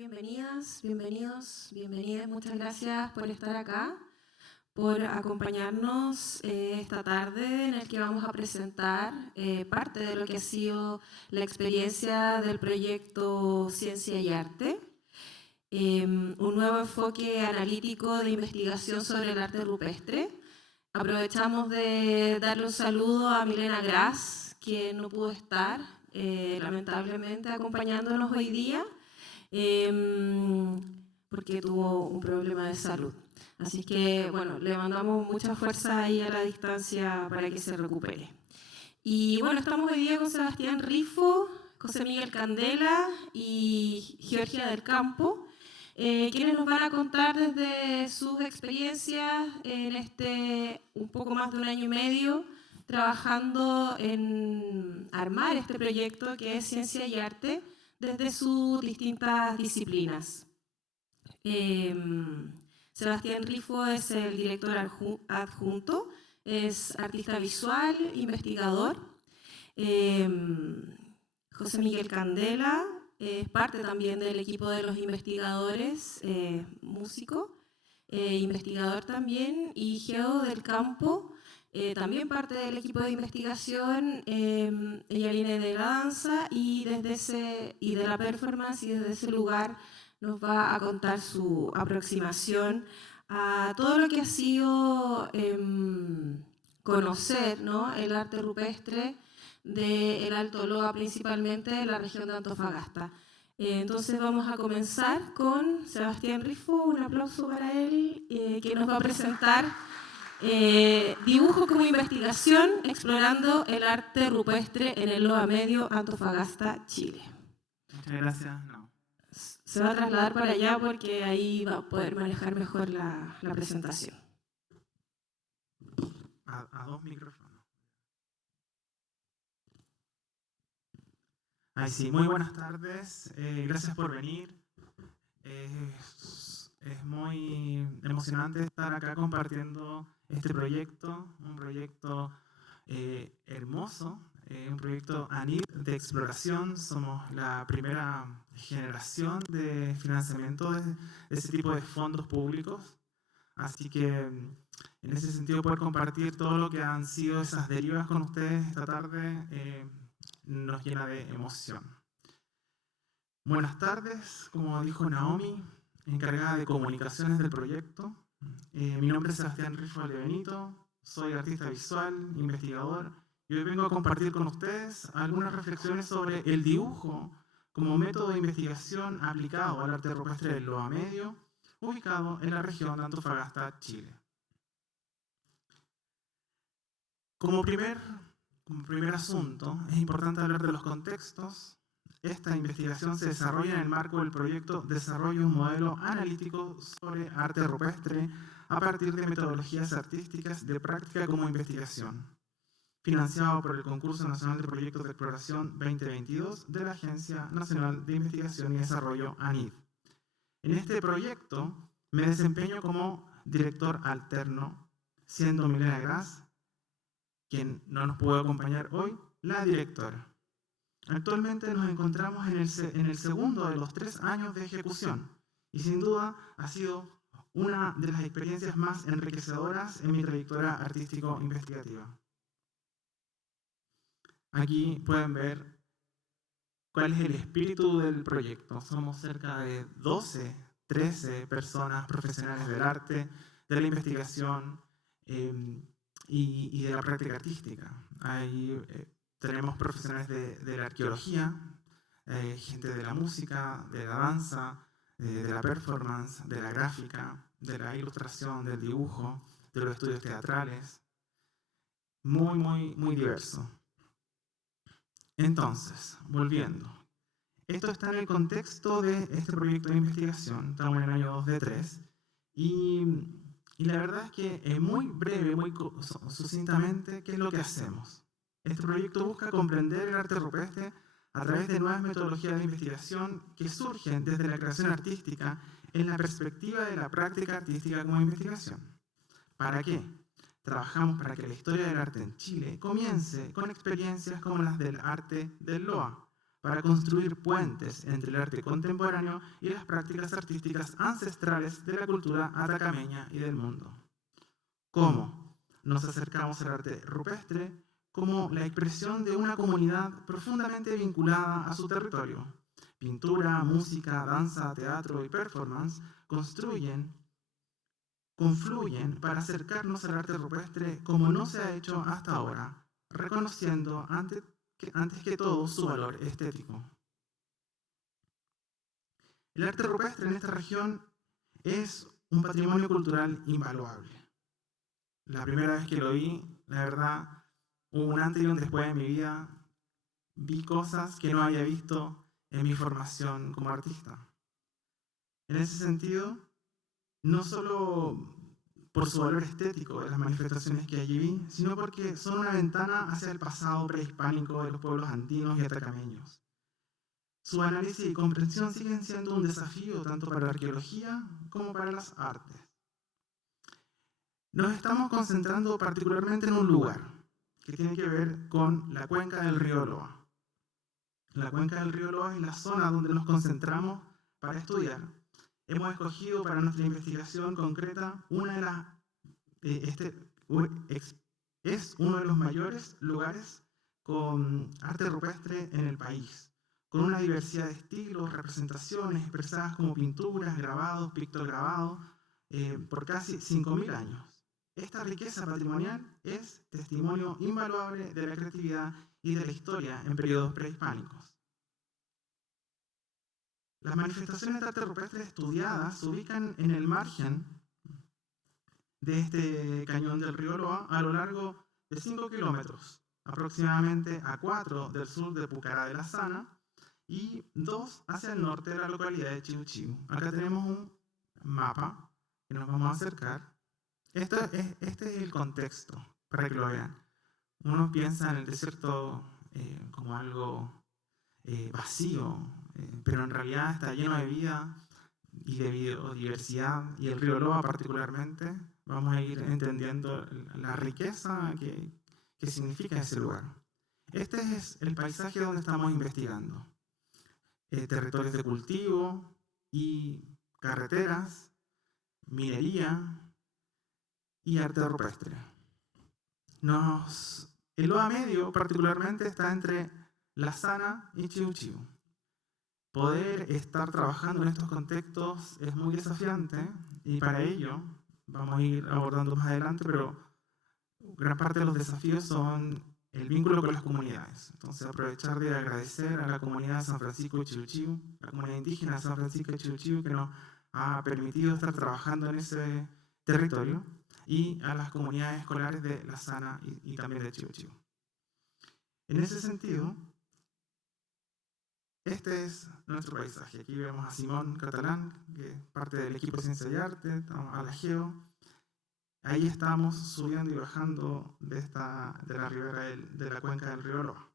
Bienvenidas, bienvenidos, bienvenidas. Muchas gracias por estar acá, por acompañarnos esta tarde en el que vamos a presentar parte de lo que ha sido la experiencia del proyecto Ciencia y Arte. Un nuevo enfoque analítico de investigación sobre el arte rupestre. Aprovechamos de darle un saludo a Milena Gras, quien no pudo estar, lamentablemente, acompañándonos hoy día, porque tuvo un problema de salud. Así que, bueno, le mandamos mucha fuerza ahí a la distancia para que se recupere. Y bueno, estamos hoy día con Sebastián Rifo, José Miguel Candela y Georgia del Campo, quienes nos van a contar desde sus experiencias en un poco más de un año y medio trabajando en armar este proyecto que es Ciencia y Arte desde sus distintas disciplinas. Sebastián Rifo es el director adjunto, es artista visual, investigador. José Miguel Candela es parte también del equipo de los investigadores, músico, investigador también, y Geo del Campo, también parte del equipo de investigación. Ella viene de la danza y de la performance, y desde ese lugar nos va a contar su aproximación a todo lo que ha sido conocer, ¿no?, el arte rupestre del Alto Loa, principalmente de la región de Antofagasta. Entonces vamos a comenzar con Sebastián Rifo. Un aplauso para él, que nos va a presentar dibujo como investigación explorando el arte rupestre en el Loa Medio, Antofagasta, Chile. Muchas gracias. No. Se va a trasladar para allá porque ahí va a poder manejar mejor la presentación. A dos micrófonos. Ay, sí, muy buenas tardes. Gracias por venir. Es muy emocionante estar acá compartiendo este proyecto, un proyecto hermoso, un proyecto ANID de exploración. Somos la primera generación de financiamiento de ese tipo de fondos públicos. Así que en ese sentido poder compartir todo lo que han sido esas derivas con ustedes esta tarde nos llena de emoción. Buenas tardes, como dijo Naomi, encargada de comunicaciones del proyecto. Mi nombre es Sebastián Rifo de Benito, soy artista visual, investigador, y hoy vengo a compartir con ustedes algunas reflexiones sobre el dibujo como método de investigación aplicado al arte rupestre del Loa Medio, ubicado en la región de Antofagasta, Chile. Como primer asunto, es importante hablar de los contextos. Esta investigación se desarrolla en el marco del proyecto Desarrollo un modelo analítico sobre arte rupestre a partir de metodologías artísticas de práctica como investigación, financiado por el Concurso Nacional de Proyectos de Exploración 2022 de la Agencia Nacional de Investigación y Desarrollo, ANID. En este proyecto me desempeño como director alterno, siendo Milena Gras, quien no nos puede acompañar hoy, la directora. Actualmente nos encontramos en el segundo de los 3 años de ejecución y sin duda ha sido una de las experiencias más enriquecedoras en mi trayectoria artístico-investigativa. Aquí pueden ver cuál es el espíritu del proyecto. Somos cerca de 13 personas profesionales del arte, de la investigación y de la práctica artística. Ahí tenemos profesionales de la arqueología, gente de la música, de la danza, de la performance, de la gráfica, de la ilustración, del dibujo, de los estudios teatrales. Muy diverso. Entonces, volviendo. Esto está en el contexto de este proyecto de investigación. Estamos en el año 2 de 3. Y la verdad es que muy breve, muy sucintamente, ¿qué es lo que hacemos? Este proyecto busca comprender el arte rupestre a través de nuevas metodologías de investigación que surgen desde la creación artística en la perspectiva de la práctica artística como investigación. ¿Para qué? Trabajamos para que la historia del arte en Chile comience con experiencias como las del arte del Loa, para construir puentes entre el arte contemporáneo y las prácticas artísticas ancestrales de la cultura atacameña y del mundo. ¿Cómo? Nos acercamos al arte rupestre como la expresión de una comunidad profundamente vinculada a su territorio. Pintura, música, danza, teatro y performance confluyen para acercarnos al arte rupestre como no se ha hecho hasta ahora, reconociendo antes que todo su valor estético. El arte rupestre en esta región es un patrimonio cultural invaluable. La primera vez que lo vi, la verdad, hubo un antes y un después en mi vida. Vi cosas que no había visto en mi formación como artista. En ese sentido, no solo por su valor estético de las manifestaciones que allí vi, sino porque son una ventana hacia el pasado prehispánico de los pueblos andinos y atacameños. Su análisis y comprensión siguen siendo un desafío tanto para la arqueología como para las artes. Nos estamos concentrando particularmente en un lugar que tiene que ver con la cuenca del río Loa. La cuenca del río Loa es la zona donde nos concentramos para estudiar. Hemos escogido para nuestra investigación concreta es uno de los mayores lugares con arte rupestre en el país, con una diversidad de estilos, representaciones expresadas como pinturas, grabados, pictograbados, por casi 5.000 años. Esta riqueza patrimonial es testimonio invaluable de la creatividad y de la historia en periodos prehispánicos. Las manifestaciones de arte rupestre estudiadas se ubican en el margen de este cañón del río Loa a lo largo de 5 kilómetros, aproximadamente a 4 del sur de Pucará de la Sana y 2 hacia el norte de la localidad de Chiu Chiu. Acá tenemos un mapa que nos vamos a acercar. Este es el contexto, para que lo vean. Uno piensa en el desierto como algo vacío, pero en realidad está lleno de vida y de biodiversidad, y el río Loa particularmente. Vamos a ir entendiendo la riqueza que significa ese lugar. Este es el paisaje donde estamos investigando. Territorios de cultivo y carreteras, minería y arte rupestre. El Loa Medio particularmente está entre La Sana y Chiu Chiu. Poder estar trabajando en estos contextos es muy desafiante y para ello vamos a ir abordando más adelante, pero gran parte de los desafíos son el vínculo con las comunidades. Entonces, aprovechar de agradecer a la comunidad de San Francisco de Chiu Chiu, la comunidad indígena de San Francisco de Chiu Chiu, que nos ha permitido estar trabajando en ese territorio, y a las comunidades escolares de La Sana y también de Chiu Chiu. En ese sentido, este es nuestro paisaje. Aquí vemos a Simón Catalán, que es parte del equipo de Ciencia y Arte, a la Geo. Ahí estamos subiendo y bajando de la ribera de la cuenca del río Loa.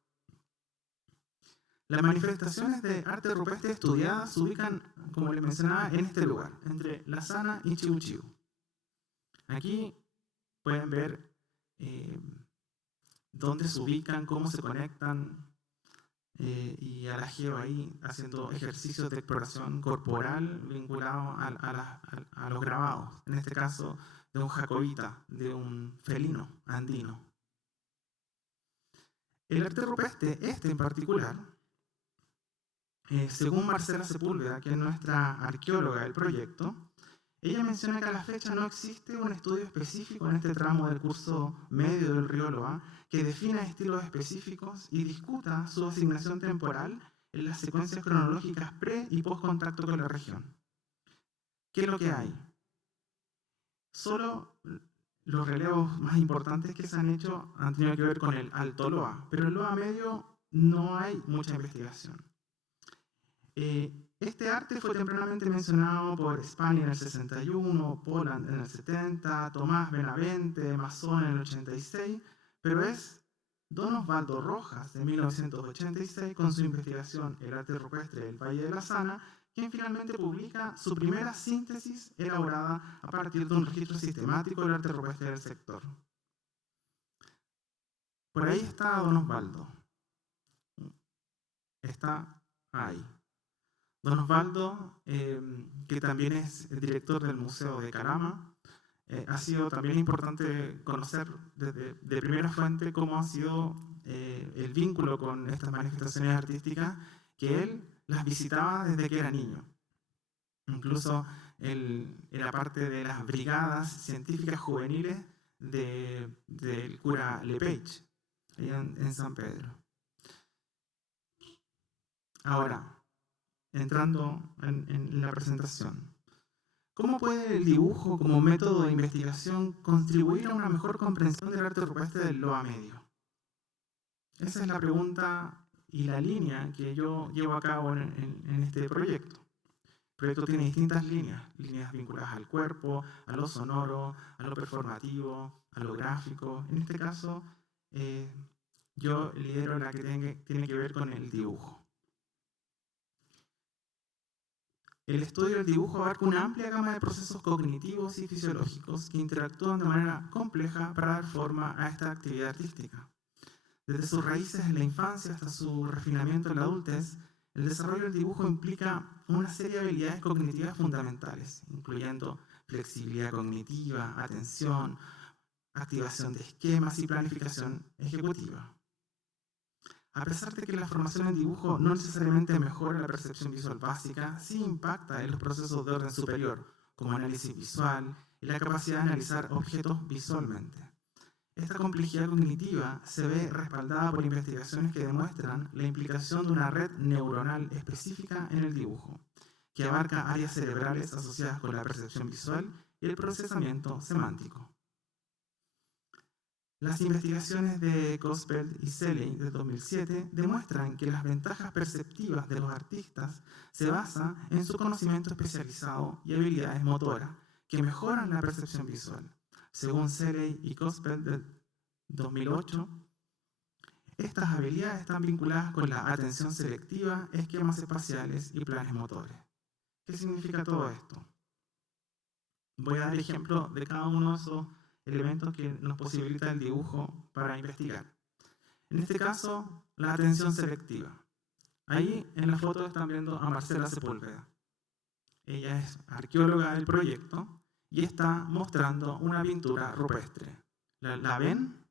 Las manifestaciones de arte rupestre estudiadas se ubican, como les mencionaba, en este lugar, entre La Sana y Chiu Chiu. Aquí pueden ver dónde se ubican, cómo se conectan, y a la Geo ahí haciendo ejercicios de exploración corporal vinculados a los grabados, en este caso de un jacobita, de un felino andino. El arte rupestre, en particular, según Marcela Sepúlveda, que es nuestra arqueóloga del proyecto, ella menciona que a la fecha no existe un estudio específico en este tramo del curso medio del río Loa que defina estilos específicos y discuta su asignación temporal en las secuencias cronológicas pre- y post-contacto con la región. ¿Qué es lo que hay? Solo los relevos más importantes que se han hecho han tenido que ver con el Alto Loa, pero en el Loa Medio no hay mucha investigación. Este arte fue tempranamente mencionado por Spani en el 61, Poland en el 70, Tomás Benavente, Masson en el 86, pero es Don Osvaldo Rojas, de 1986, con su investigación El arte rupestre del Valle de la Sana, quien finalmente publica su primera síntesis elaborada a partir de un registro sistemático del arte rupestre del sector. Por ahí está Don Osvaldo. está ahí. Don Osvaldo, que también es el director del Museo de Calama, ha sido también importante conocer de primera fuente cómo ha sido el vínculo con estas manifestaciones artísticas, que él las visitaba desde que era niño. Incluso en la parte de las brigadas científicas juveniles del cura Lepage, allá en San Pedro. Ahora, entrando en la presentación, ¿cómo puede el dibujo como método de investigación contribuir a una mejor comprensión del arte rupestre del Loa Medio? Esa es la pregunta y la línea que yo llevo a cabo en este proyecto. El proyecto tiene distintas líneas vinculadas al cuerpo, a lo sonoro, a lo performativo, a lo gráfico. En este caso, yo lidero la que tiene que ver con el dibujo. El estudio del dibujo abarca una amplia gama de procesos cognitivos y fisiológicos que interactúan de manera compleja para dar forma a esta actividad artística. Desde sus raíces en la infancia hasta su refinamiento en la adultez, el desarrollo del dibujo implica una serie de habilidades cognitivas fundamentales, incluyendo flexibilidad cognitiva, atención, activación de esquemas y planificación ejecutiva. A pesar de que la formación en dibujo no necesariamente mejora la percepción visual básica, sí impacta en los procesos de orden superior, como análisis visual y la capacidad de analizar objetos visualmente. Esta complejidad cognitiva se ve respaldada por investigaciones que demuestran la implicación de una red neuronal específica en el dibujo, que abarca áreas cerebrales asociadas con la percepción visual y el procesamiento semántico. Las investigaciones de Cospel y Selley de 2007 demuestran que las ventajas perceptivas de los artistas se basan en su conocimiento especializado y habilidades motoras que mejoran la percepción visual. Según Selley y Cospel de 2008, estas habilidades están vinculadas con la atención selectiva, esquemas espaciales y planes motores. ¿Qué significa todo esto? Voy a dar ejemplo de cada uno de esos elementos que nos posibilita el dibujo para investigar. En este caso, la atención selectiva. Ahí en la foto están viendo a Marcela Sepúlveda. Ella es arqueóloga del proyecto y está mostrando una pintura rupestre. ¿La ven?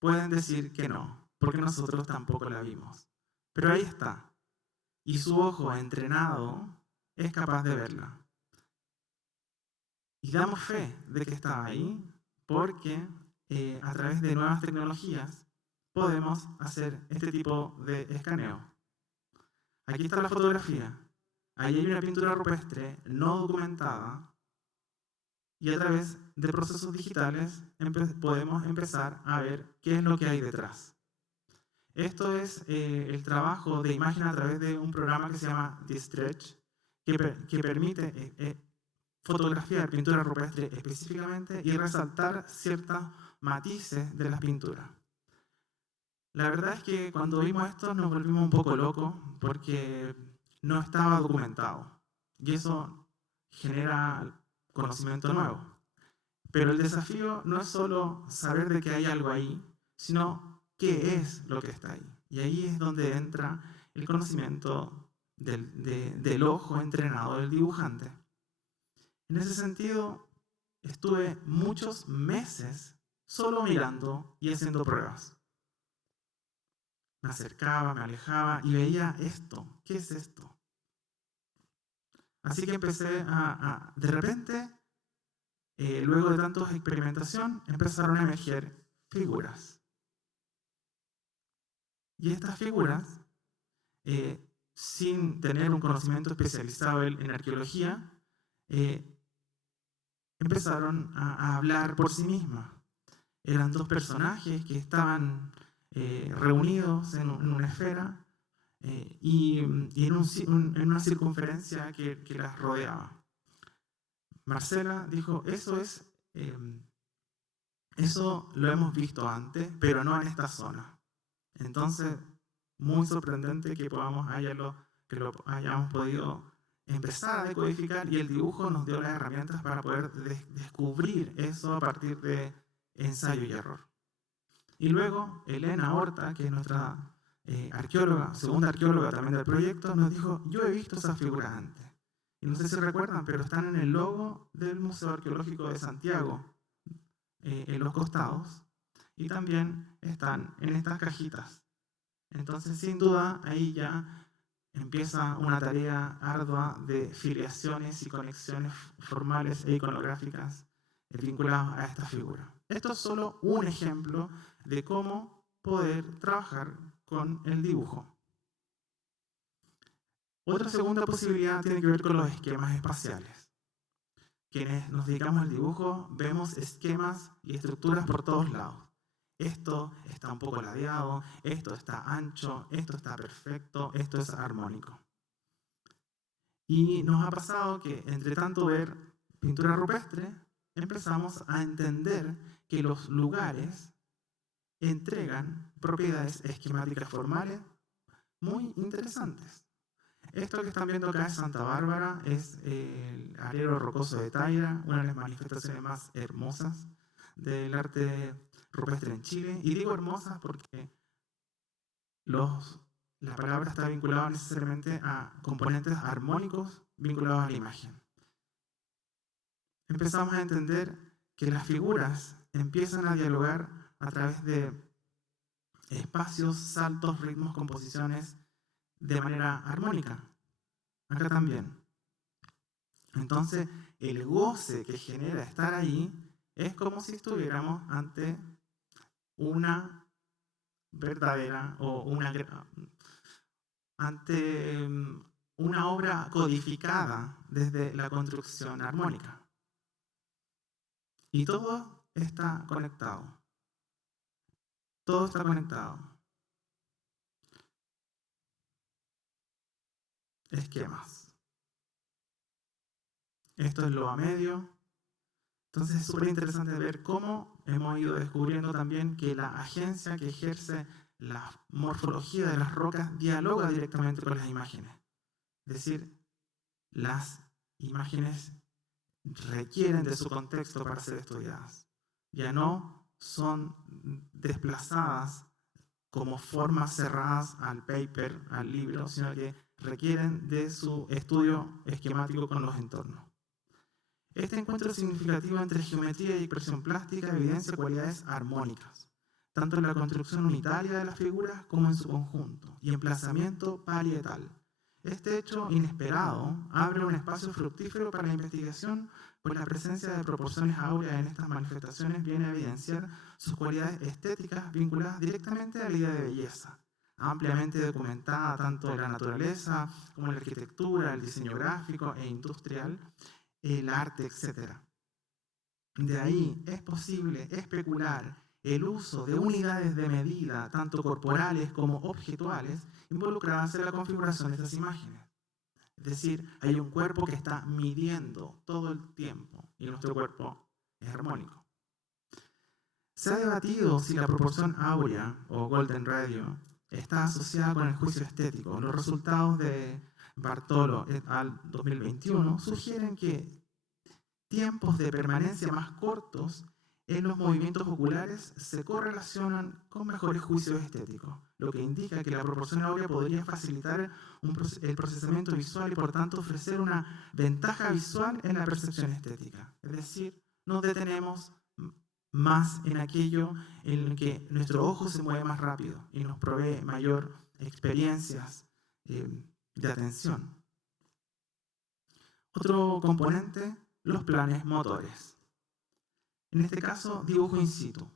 Pueden decir que no, porque nosotros tampoco la vimos. Pero ahí está. Y su ojo entrenado es capaz de verla. Y damos fe de que está ahí porque a través de nuevas tecnologías podemos hacer este tipo de escaneo. Aquí está la fotografía. Ahí hay una pintura rupestre no documentada y a través de procesos digitales podemos empezar a ver qué es lo que hay detrás. Esto es el trabajo de imagen a través de un programa que se llama Distretch, que permite fotografiar pintura rupestre específicamente y resaltar ciertos matices de las pinturas. La verdad es que cuando vimos esto nos volvimos un poco locos porque no estaba documentado y eso genera conocimiento nuevo. Pero el desafío no es solo saber de que hay algo ahí, sino qué es lo que está ahí. Y ahí es donde entra el conocimiento del ojo entrenado del dibujante. En ese sentido, estuve muchos meses solo mirando y haciendo pruebas. Me acercaba, me alejaba y veía esto. ¿Qué es esto? Así que empecé de repente, luego de tanta experimentación, empezaron a emerger figuras. Y estas figuras, sin tener un conocimiento especializado en arqueología, empezaron a hablar por sí mismas. Eran dos personajes que estaban reunidos en una esfera y en una circunferencia que las rodeaba. Marcela dijo, eso lo hemos visto antes, pero no en esta zona. Entonces, muy sorprendente que lo hayamos podido empezar a decodificar y el dibujo nos dio las herramientas para poder descubrir eso a partir de ensayo y error. Y luego, Elena Horta, que es nuestra arqueóloga, segunda arqueóloga también del proyecto, nos dijo: yo he visto esas figuras antes. Y no sé si recuerdan, pero están en el logo del Museo Arqueológico de Santiago, en los costados, y también están en estas cajitas. Entonces, sin duda, ahí ya empieza una tarea ardua de filiaciones y conexiones formales e iconográficas vinculadas a esta figura. Esto es solo un ejemplo de cómo poder trabajar con el dibujo. Otra segunda posibilidad tiene que ver con los esquemas espaciales. Quienes nos dedicamos al dibujo vemos esquemas y estructuras por todos lados. Esto está un poco ladeado, esto está ancho, esto está perfecto, esto es armónico. Y nos ha pasado que, entre tanto ver pintura rupestre, empezamos a entender que los lugares entregan propiedades esquemáticas formales muy interesantes. Esto que están viendo acá es Santa Bárbara, es el Alero Rocoso de Taira, una de las manifestaciones más hermosas del arte rupestre en Chile. Y digo hermosas porque la palabra está vinculada necesariamente a componentes armónicos vinculados a la imagen. Empezamos a entender que las figuras empiezan a dialogar a través de espacios, saltos, ritmos, composiciones de manera armónica. Acá también. Entonces, el goce que genera estar ahí es como si estuviéramos ante una verdadera o ante una obra codificada desde la construcción armónica. Y todo está conectado. Todo está conectado. Esquemas. Esto es lo a medio. Entonces es súper interesante ver cómo hemos ido descubriendo también que la agencia que ejerce la morfología de las rocas dialoga directamente con las imágenes. Es decir, las imágenes requieren de su contexto para ser estudiadas. Ya no son desplazadas como formas cerradas al paper, al libro, sino que requieren de su estudio esquemático con los entornos. Este encuentro significativo entre geometría y expresión plástica evidencia cualidades armónicas, tanto en la construcción unitaria de las figuras como en su conjunto, y emplazamiento parietal. Este hecho inesperado abre un espacio fructífero para la investigación, pues la presencia de proporciones áureas en estas manifestaciones viene a evidenciar sus cualidades estéticas vinculadas directamente a la idea de belleza, ampliamente documentada tanto en la naturaleza como en la arquitectura, el diseño gráfico e industrial, el arte, etc. De ahí es posible especular el uso de unidades de medida, tanto corporales como objetuales, involucradas en la configuración de estas imágenes. Es decir, hay un cuerpo que está midiendo todo el tiempo y nuestro cuerpo es armónico. Se ha debatido si la proporción áurea o golden ratio está asociada con el juicio estético. Los resultados de Bartolo et al. 2021 sugieren que tiempos de permanencia más cortos en los movimientos oculares se correlacionan con mejores juicios estéticos, lo que indica que la proporción áurea podría facilitar el procesamiento visual y por tanto ofrecer una ventaja visual en la percepción estética. Es decir, nos detenemos más en aquello en que nuestro ojo se mueve más rápido y nos provee mayor experiencias de atención. Otro componente, los planes motores. En este caso, dibujo in situ.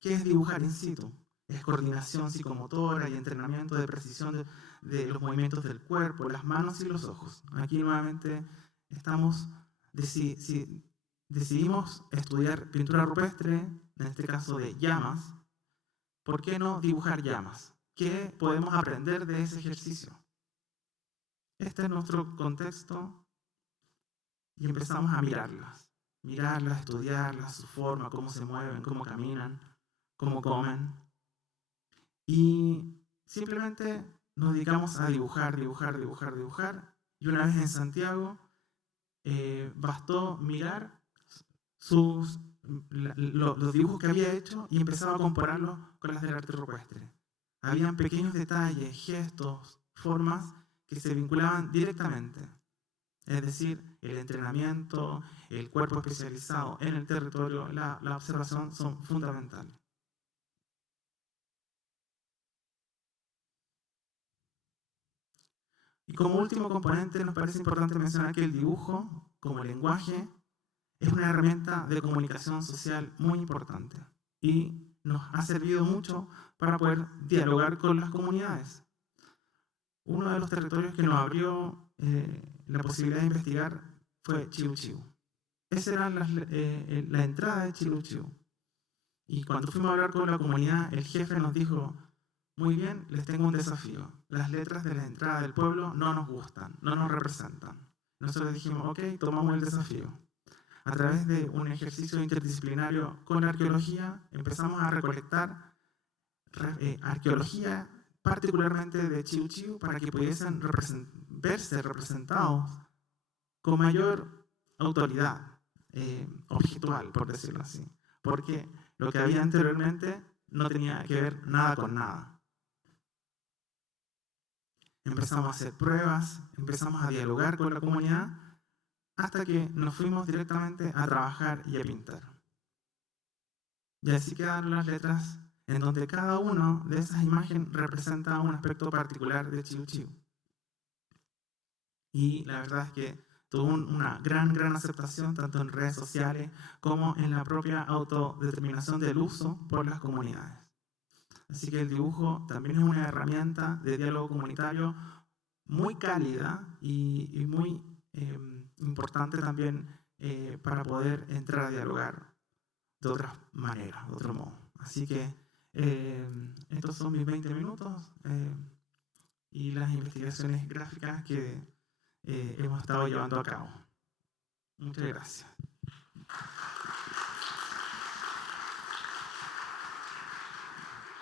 ¿Qué es dibujar in situ? Es coordinación psicomotora y entrenamiento de precisión de los movimientos del cuerpo, las manos y los ojos. Aquí nuevamente estamos, si decidimos estudiar pintura rupestre, en este caso de llamas, ¿por qué no dibujar llamas? ¿Qué podemos aprender de ese ejercicio? Este es nuestro contexto y empezamos a mirarlas, estudiarlas, su forma, cómo se mueven, cómo caminan, cómo comen. Y simplemente nos dedicamos a dibujar. Y una vez en Santiago, bastó mirar los dibujos que había hecho y empezaba a compararlos con las del arte rupestre. Habían pequeños detalles, gestos, formas que se vinculaban directamente. Es decir, el entrenamiento, el cuerpo especializado en el territorio, la observación son fundamentales. Y como último componente nos parece importante mencionar que el dibujo, como lenguaje, es una herramienta de comunicación social muy importante y nos ha servido mucho para poder dialogar con las comunidades. Uno de los territorios que nos abrió la posibilidad de investigar fue Chiu Chiu. Esa era la entrada de Chiu Chiu. Y cuando fuimos a hablar con la comunidad, el jefe nos dijo: muy bien, les tengo un desafío. Las letras de la entrada del pueblo no nos gustan, no nos representan. Nosotros dijimos: ok, tomamos el desafío. A través de un ejercicio interdisciplinario con la arqueología, empezamos a recolectar arqueología, particularmente de Chiu Chiu, para que pudiesen verse representados con mayor autoridad objetual, por decirlo así. Porque lo que había anteriormente no tenía que ver nada con nada. Empezamos a hacer pruebas, empezamos a dialogar con la comunidad, hasta que nos fuimos directamente a trabajar y a pintar. Y así quedaron las letras, en donde cada una de esas imágenes representa un aspecto particular de Chiu Chiu. Y la verdad es que tuvo una gran aceptación, tanto en redes sociales como en la propia autodeterminación del uso por las comunidades. Así que el dibujo también es una herramienta de diálogo comunitario muy cálida y muy importante también para poder entrar a dialogar de otra manera, de otro modo. Así que estos son mis 20 minutos y las investigaciones gráficas que hemos estado llevando a cabo. Muchas gracias.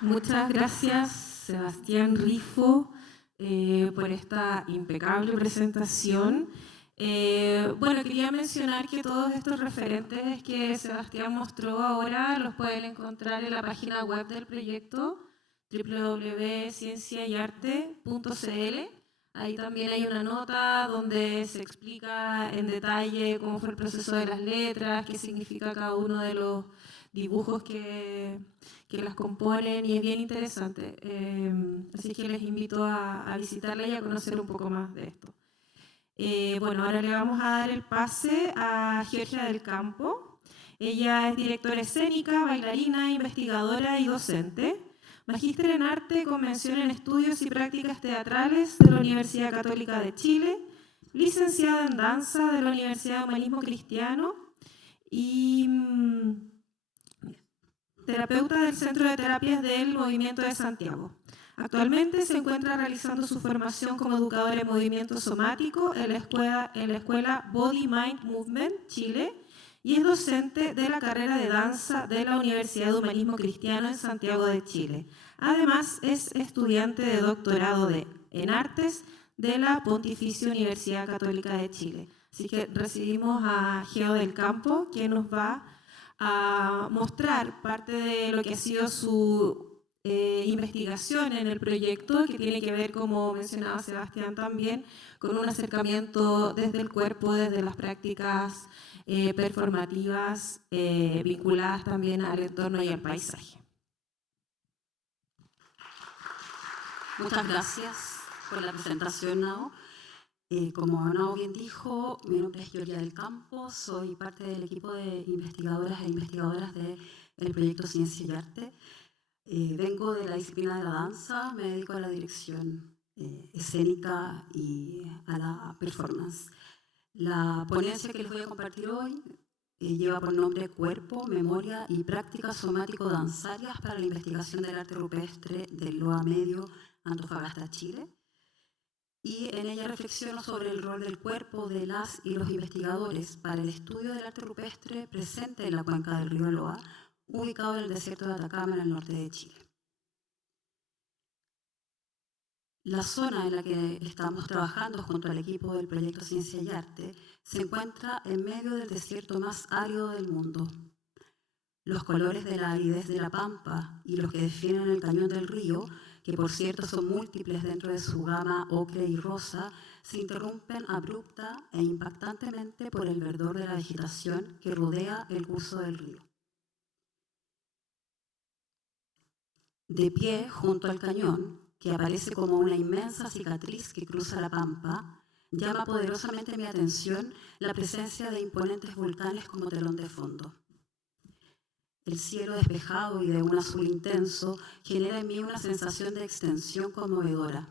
Muchas gracias, Sebastián Rifo, por esta impecable presentación. Bueno, quería mencionar que todos estos referentes que Sebastián mostró ahora los pueden encontrar en la página web del proyecto, www.cienciayarte.cl. Ahí también hay una nota donde se explica en detalle cómo fue el proceso de las letras, qué significa cada uno de los dibujos que las componen, y es bien interesante. Así que les invito a visitarla y a conocer un poco más de esto. Bueno, ahora le vamos a dar el pase a Georgia del Campo. Ella es directora escénica, bailarina, investigadora y docente. Magíster en arte con mención en estudios y prácticas teatrales de la Universidad Católica de Chile. Licenciada en danza de la Universidad de Humanismo Cristiano. Y terapeuta del Centro de Terapias del Movimiento de Santiago. Actualmente se encuentra realizando su formación como educadora en movimiento somático en la escuela Body Mind Movement Chile y es docente de la carrera de danza de la Universidad de Humanismo Cristiano en Santiago de Chile. Además, es estudiante de doctorado en artes de la Pontificia Universidad Católica de Chile. Así que recibimos a Geo del Campo, quien nos va a mostrar parte de lo que ha sido su investigación en el proyecto, que tiene que ver, como mencionaba Sebastián también, con un acercamiento desde el cuerpo, desde las prácticas performativas vinculadas también al entorno y al paisaje. Muchas gracias por la presentación, Nao. Como Nao bien dijo, mi nombre es Georgia del Campo, soy parte del equipo de investigadoras e investigadoras del proyecto Ciencia y Arte. Vengo de la disciplina de la danza, me dedico a la dirección escénica y a la performance. La ponencia que les voy a compartir hoy lleva por nombre Cuerpo, Memoria y Prácticas Somático-Danzarias para la Investigación del Arte Rupestre del Loa Medio, Antofagasta, Chile. Y en ella reflexiono sobre el rol del cuerpo de las y los investigadores para el estudio del arte rupestre presente en la cuenca del río Loa, ubicado en el desierto de Atacama, en el norte de Chile. La zona en la que estamos trabajando junto al equipo del proyecto Ciencia y Arte se encuentra en medio del desierto más árido del mundo. Los colores de la aridez de la pampa y los que definen el cañón del río que por cierto son múltiples dentro de su gama ocre y rosa, se interrumpen abrupta e impactantemente por el verdor de la vegetación que rodea el curso del río. De pie junto al cañón, que aparece como una inmensa cicatriz que cruza la pampa, llama poderosamente mi atención la presencia de imponentes volcanes como telón de fondo. El cielo despejado y de un azul intenso genera en mí una sensación de extensión conmovedora.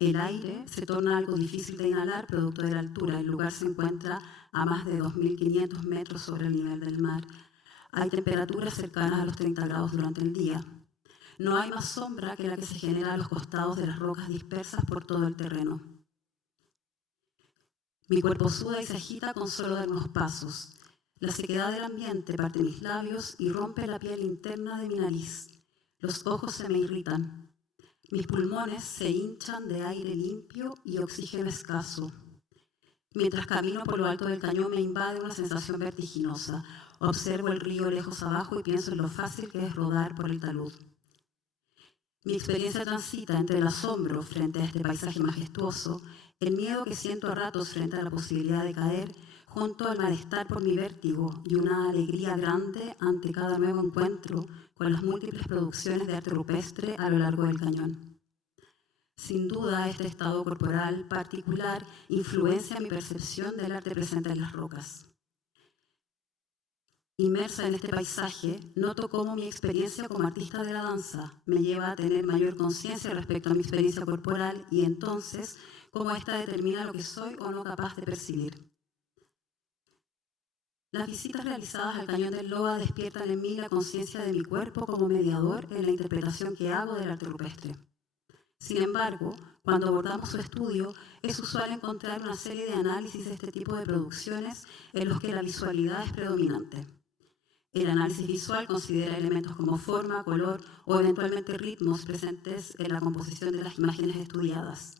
El aire se torna algo difícil de inhalar producto de la altura. El lugar se encuentra a más de 2.500 metros sobre el nivel del mar. Hay temperaturas cercanas a los 30 grados durante el día. No hay más sombra que la que se genera a los costados de las rocas dispersas por todo el terreno. Mi cuerpo suda y se agita con solo dar unos pasos. La sequedad del ambiente parte mis labios y rompe la piel interna de mi nariz. Los ojos se me irritan. Mis pulmones se hinchan de aire limpio y oxígeno escaso. Mientras camino por lo alto del cañón me invade una sensación vertiginosa. Observo el río lejos abajo y pienso en lo fácil que es rodar por el talud. Mi experiencia transita entre el asombro frente a este paisaje majestuoso, el miedo que siento a ratos frente a la posibilidad de caer, junto al malestar por mi vértigo y una alegría grande ante cada nuevo encuentro con las múltiples producciones de arte rupestre a lo largo del cañón. Sin duda, este estado corporal particular influencia mi percepción del arte presente en las rocas. Inmersa en este paisaje, noto cómo mi experiencia como artista de la danza me lleva a tener mayor conciencia respecto a mi experiencia corporal y entonces cómo ésta determina lo que soy o no capaz de percibir. Las visitas realizadas al Cañón del Loa despiertan en mí la conciencia de mi cuerpo como mediador en la interpretación que hago del arte rupestre. Sin embargo, cuando abordamos su estudio, es usual encontrar una serie de análisis de este tipo de producciones en los que la visualidad es predominante. El análisis visual considera elementos como forma, color o eventualmente ritmos presentes en la composición de las imágenes estudiadas.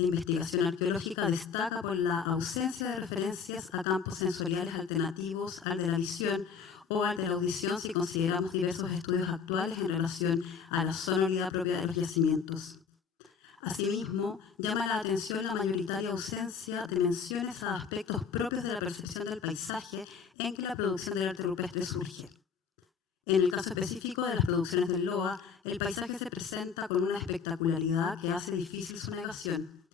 La investigación arqueológica destaca por la ausencia de referencias a campos sensoriales alternativos al de la visión o al de la audición si consideramos diversos estudios actuales en relación a la sonoridad propia de los yacimientos. Asimismo, llama la atención la mayoritaria ausencia de menciones a aspectos propios de la percepción del paisaje en que la producción del arte rupestre surge. En el caso específico de las producciones del Loa, el paisaje se presenta con una espectacularidad que hace difícil su negación.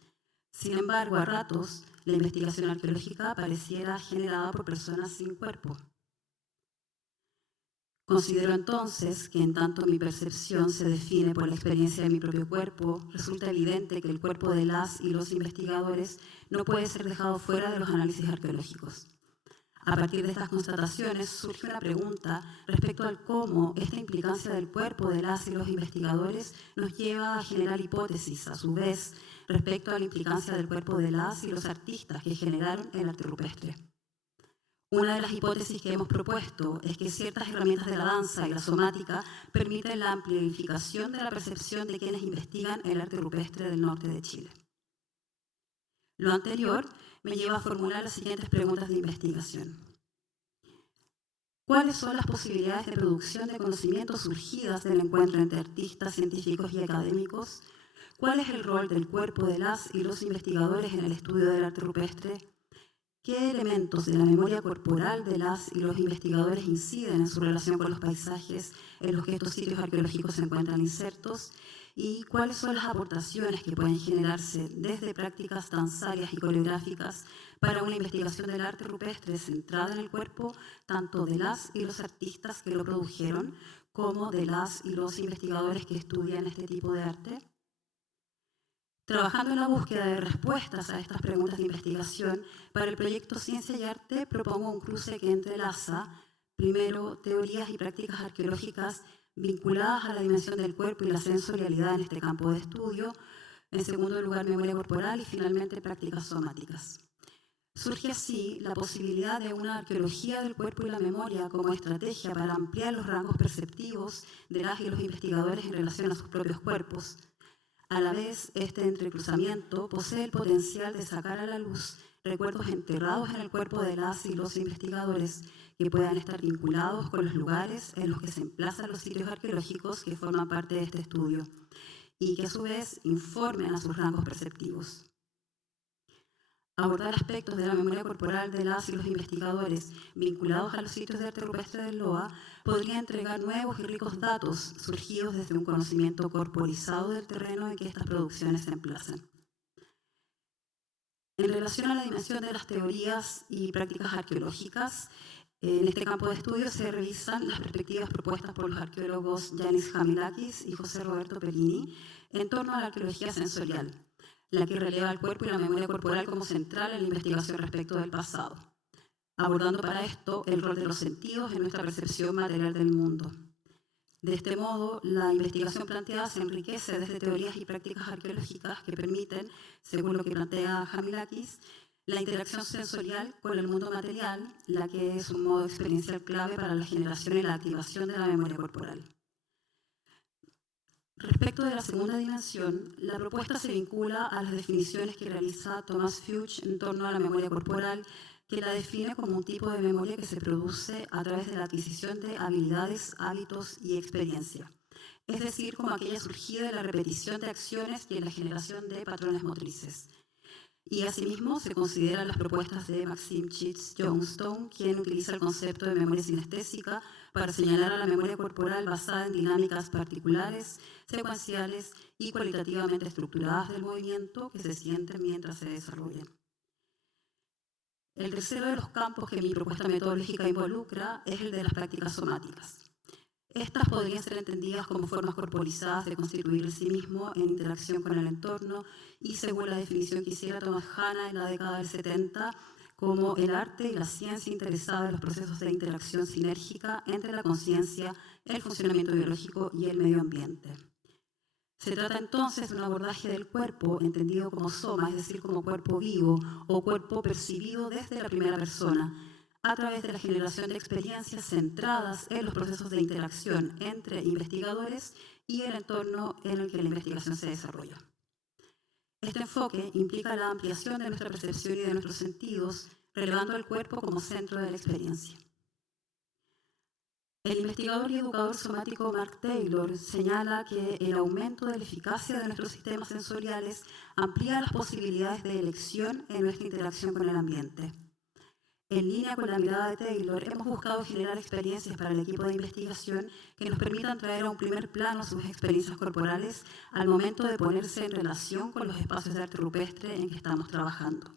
Sin embargo, a ratos, la investigación arqueológica pareciera generada por personas sin cuerpo. Considero entonces que en tanto mi percepción se define por la experiencia de mi propio cuerpo, resulta evidente que el cuerpo de las y los investigadores no puede ser dejado fuera de los análisis arqueológicos. A partir de estas constataciones surge una pregunta respecto al cómo esta implicancia del cuerpo de las y los investigadores nos lleva a generar hipótesis, a su vez, respecto a la implicancia del cuerpo de las y los artistas que generaron el arte rupestre. Una de las hipótesis que hemos propuesto es que ciertas herramientas de la danza y la somática permiten la amplificación de la percepción de quienes investigan el arte rupestre del norte de Chile. Lo anterior me lleva a formular las siguientes preguntas de investigación. ¿Cuáles son las posibilidades de producción de conocimientos surgidas del encuentro entre artistas, científicos y académicos? ¿Cuál es el rol del cuerpo de las y los investigadores en el estudio del arte rupestre? ¿Qué elementos de la memoria corporal de las y los investigadores inciden en su relación con los paisajes en los que estos sitios arqueológicos se encuentran insertos? ¿Y cuáles son las aportaciones que pueden generarse desde prácticas danzarias y coreográficas para una investigación del arte rupestre centrada en el cuerpo, tanto de las y los artistas que lo produjeron, como de las y los investigadores que estudian este tipo de arte? Trabajando en la búsqueda de respuestas a estas preguntas de investigación, para el proyecto Ciencia y Arte propongo un cruce que entrelaza, primero, teorías y prácticas arqueológicas vinculadas a la dimensión del cuerpo y la sensorialidad en este campo de estudio, en segundo lugar, memoria corporal y finalmente prácticas somáticas. Surge así la posibilidad de una arqueología del cuerpo y la memoria como estrategia para ampliar los rangos perceptivos de las y los investigadores en relación a sus propios cuerpos. A la vez, este entrecruzamiento posee el potencial de sacar a la luz recuerdos enterrados en el cuerpo de las y los investigadores que puedan estar vinculados con los lugares en los que se emplazan los sitios arqueológicos que forman parte de este estudio y que a su vez informen a sus rangos perceptivos. Abordar aspectos de la memoria corporal de las y los investigadores vinculados a los sitios de arte rupestre del LOA podría entregar nuevos y ricos datos surgidos desde un conocimiento corporizado del terreno en que estas producciones se emplazan. En relación a la dimensión de las teorías y prácticas arqueológicas, en este campo de estudio se revisan las perspectivas propuestas por los arqueólogos Yanis Hamilakis y José Roberto Perini en torno a la arqueología sensorial, la que releva el cuerpo y la memoria corporal como central en la investigación respecto del pasado, abordando para esto el rol de los sentidos en nuestra percepción material del mundo. De este modo, la investigación planteada se enriquece desde teorías y prácticas arqueológicas que permiten, según lo que plantea Hamilakis, la interacción sensorial con el mundo material, la que es un modo experiencial clave para la generación y la activación de la memoria corporal. Respecto de la segunda dimensión, la propuesta se vincula a las definiciones que realiza Thomas Fuchs en torno a la memoria corporal, que la define como un tipo de memoria que se produce a través de la adquisición de habilidades, hábitos y experiencia, es decir, como aquella surgida de la repetición de acciones y en la generación de patrones motrices. Y asimismo se consideran las propuestas de Maxim Chitz-Johnstone, quien utiliza el concepto de memoria sinestésica para señalar a la memoria corporal basada en dinámicas particulares, secuenciales y cualitativamente estructuradas del movimiento que se sienten mientras se desarrollan. El tercero de los campos que mi propuesta metodológica involucra es el de las prácticas somáticas. Estas podrían ser entendidas como formas corporizadas de constituir el sí mismo en interacción con el entorno y, según la definición que hiciera Thomas Hanna en la década del 70, como el arte y la ciencia interesada en los procesos de interacción sinérgica entre la conciencia, el funcionamiento biológico y el medio ambiente. Se trata entonces de un abordaje del cuerpo entendido como soma, es decir, como cuerpo vivo o cuerpo percibido desde la primera persona, a través de la generación de experiencias centradas en los procesos de interacción entre investigadores y el entorno en el que la investigación se desarrolla. Este enfoque implica la ampliación de nuestra percepción y de nuestros sentidos, relevando al cuerpo como centro de la experiencia. El investigador y educador somático Mark Taylor señala que el aumento de la eficacia de nuestros sistemas sensoriales amplía las posibilidades de elección en nuestra interacción con el ambiente. En línea con la mirada de Taylor, hemos buscado generar experiencias para el equipo de investigación que nos permitan traer a un primer plano sus experiencias corporales al momento de ponerse en relación con los espacios de arte rupestre en que estamos trabajando,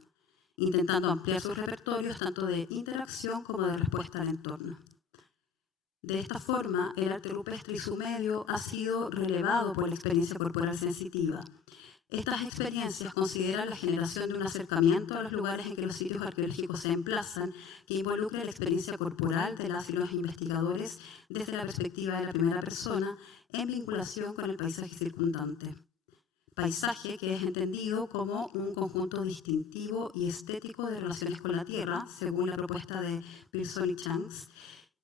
intentando ampliar sus repertorios tanto de interacción como de respuesta al entorno. De esta forma, el arte rupestre y su medio ha sido relevado por la experiencia corporal sensitiva. Estas experiencias consideran la generación de un acercamiento a los lugares en que los sitios arqueológicos se emplazan, que involucra la experiencia corporal de las y los investigadores desde la perspectiva de la primera persona, en vinculación con el paisaje circundante. Paisaje que es entendido como un conjunto distintivo y estético de relaciones con la tierra, según la propuesta de Pearson y Chance.